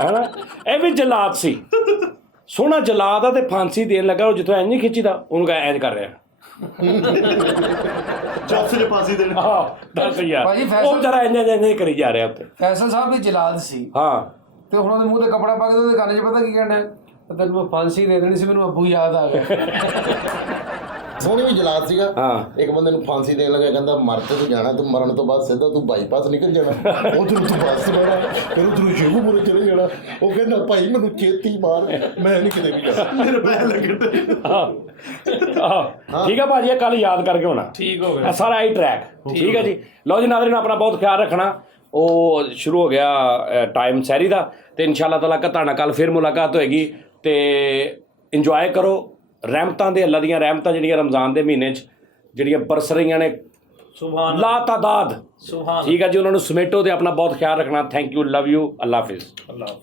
ਹੈਨਾ। ਇਹ ਵੀ ਜਲਾਦ ਸੀ, ਸੋਹਣਾ ਜਲਾਦ ਆ ਤੇ ਫਾਂਸੀ ਦੇਣ ਲੱਗਾ, ਉਹ ਜਿੱਥੋਂ ਐਂ ਨਹੀਂ ਖਿੱਚੀਦਾ ਉਹਨੂੰ ਕਹੇ ਐਂ ਕਰ ਰਿਹਾ। ਚੌਥੇ ਦੇ ਪਾਸੇ ਦੇਣ। ਆਹ ਦੱਸ ਯਾਰ, ਭਾਜੀ ਉਹ ਫੈਸਲ ਵਿਚਾਰਾ ਇੰਨੇ ਕਰੀ ਜਾ ਰਿਹਾ ਉੱਤੇ। ਫੈਸਲ ਸਾਹਿਬ ਵੀ ਜਲਾਦ ਸੀ ਹਾਂ ਤੇ ਹੁਣ ਉਹਦੇ ਮੂੰਹ ਤੇ ਕੱਪੜਾ ਪਾ ਕੇ ਤੇ ਉਹਦੇ ਕੰਨ 'ਚ ਪਤਾ ਕੀ ਕਹਿਣਾ, ਤੈਨੂੰ ਮੈਂ ਫਾਂਸੀ ਦੇ ਦੇਣੀ ਸੀ, ਮੈਨੂੰ ਅੱਬੂ ਯਾਦ ਆ ਗਿਆ। ਸੋਹਣੀ ਵੀ ਜਲਾਦ ਸੀਗਾ। ਹਾਂ। ਇੱਕ ਬੰਦੇ ਨੂੰ ਫਾਂਸੀ ਦੇਣ ਲੱਗਾ, ਕਹਿੰਦਾ ਮਰ ਤੇ ਤੂੰ ਜਾਣਾ, ਤੂੰ ਮਰਨ ਤੋਂ ਬਾਅਦ ਸਿੱਧਾ ਤੂੰ ਬਾਈਪਾਸ ਨਿਕਲ ਜਾਣਾ, ਉਧਰੋਂ ਤੂੰ ਬੱਸ ਮਾਰਾ, ਫਿਰ ਉਧਰੋਂ ਸ਼ੇਖੂਪੁਰੇ ਚਲੇ ਜਾਣਾ। ਉਹ ਕਹਿੰਦਾ ਭਾਈ ਮੈਨੂੰ ਛੇਤੀ ਮਾਰ, ਮੈਂ ਨਹੀਂ ਕਿਤੇ ਵੀ ਜਾਣਾ, ਮੇਰੇ ਪੈਰ ਲੱਗਣ। ਆਹ ਠੀਕ ਆ ਭਾਜੀ, ਇਹ ਕੱਲ ਯਾਦ ਕਰਕੇ ਹੋਣਾ। ਠੀਕ ਹੋ ਇਹ ਗਿਆ। ਸਾਰਾ ਹੀ ਟਰੈਕ ਠੀਕ ਹੈ ਜੀ। ਲਓ ਜੀ ਨਾਜ਼ਰੀਨ, ਆਪਣਾ ਬਹੁਤ ਖਿਆਲ ਰੱਖਣਾ। ਉਹ ਸ਼ੁਰੂ ਹੋ ਗਿਆ ਟਾਈਮ ਸੈਰੀ ਦਾ, ਤੇ ਇਨਸ਼ਾਅੱਲਾ ਤਾਲਾ ਤੁਹਾਡੇ ਨਾਲ ਕੱਲ ਫਿਰ ਮੁਲਾਕਾਤ ਹੋਏਗੀ। ਤੇ ਇੰਜੋਏ ਕਰੋ ਰਹਿਮਤਾਂ ਦੇ, ਅੱਲਾ ਦੀਆਂ ਰਹਿਮਤਾਂ ਜਿਹੜੀਆਂ ਰਮਜ਼ਾਨ ਦੇ ਮਹੀਨੇ 'ਚ ਜਿਹੜੀਆਂ ਬਰਸ ਰਹੀਆਂ ਨੇ ਸੁਭਾਨ ਲਾ ਤਾਦਾਦ। ਸੁਭਾਨ ਠੀਕ ਹੈ ਜੀ, ਉਹਨਾਂ ਨੂੰ ਸਮੇਟੋ ਤੇ ਆਪਣਾ ਬਹੁਤ ਖਿਆਲ ਰੱਖਣਾ। Thank you, love you, Allah Hafiz. Allah.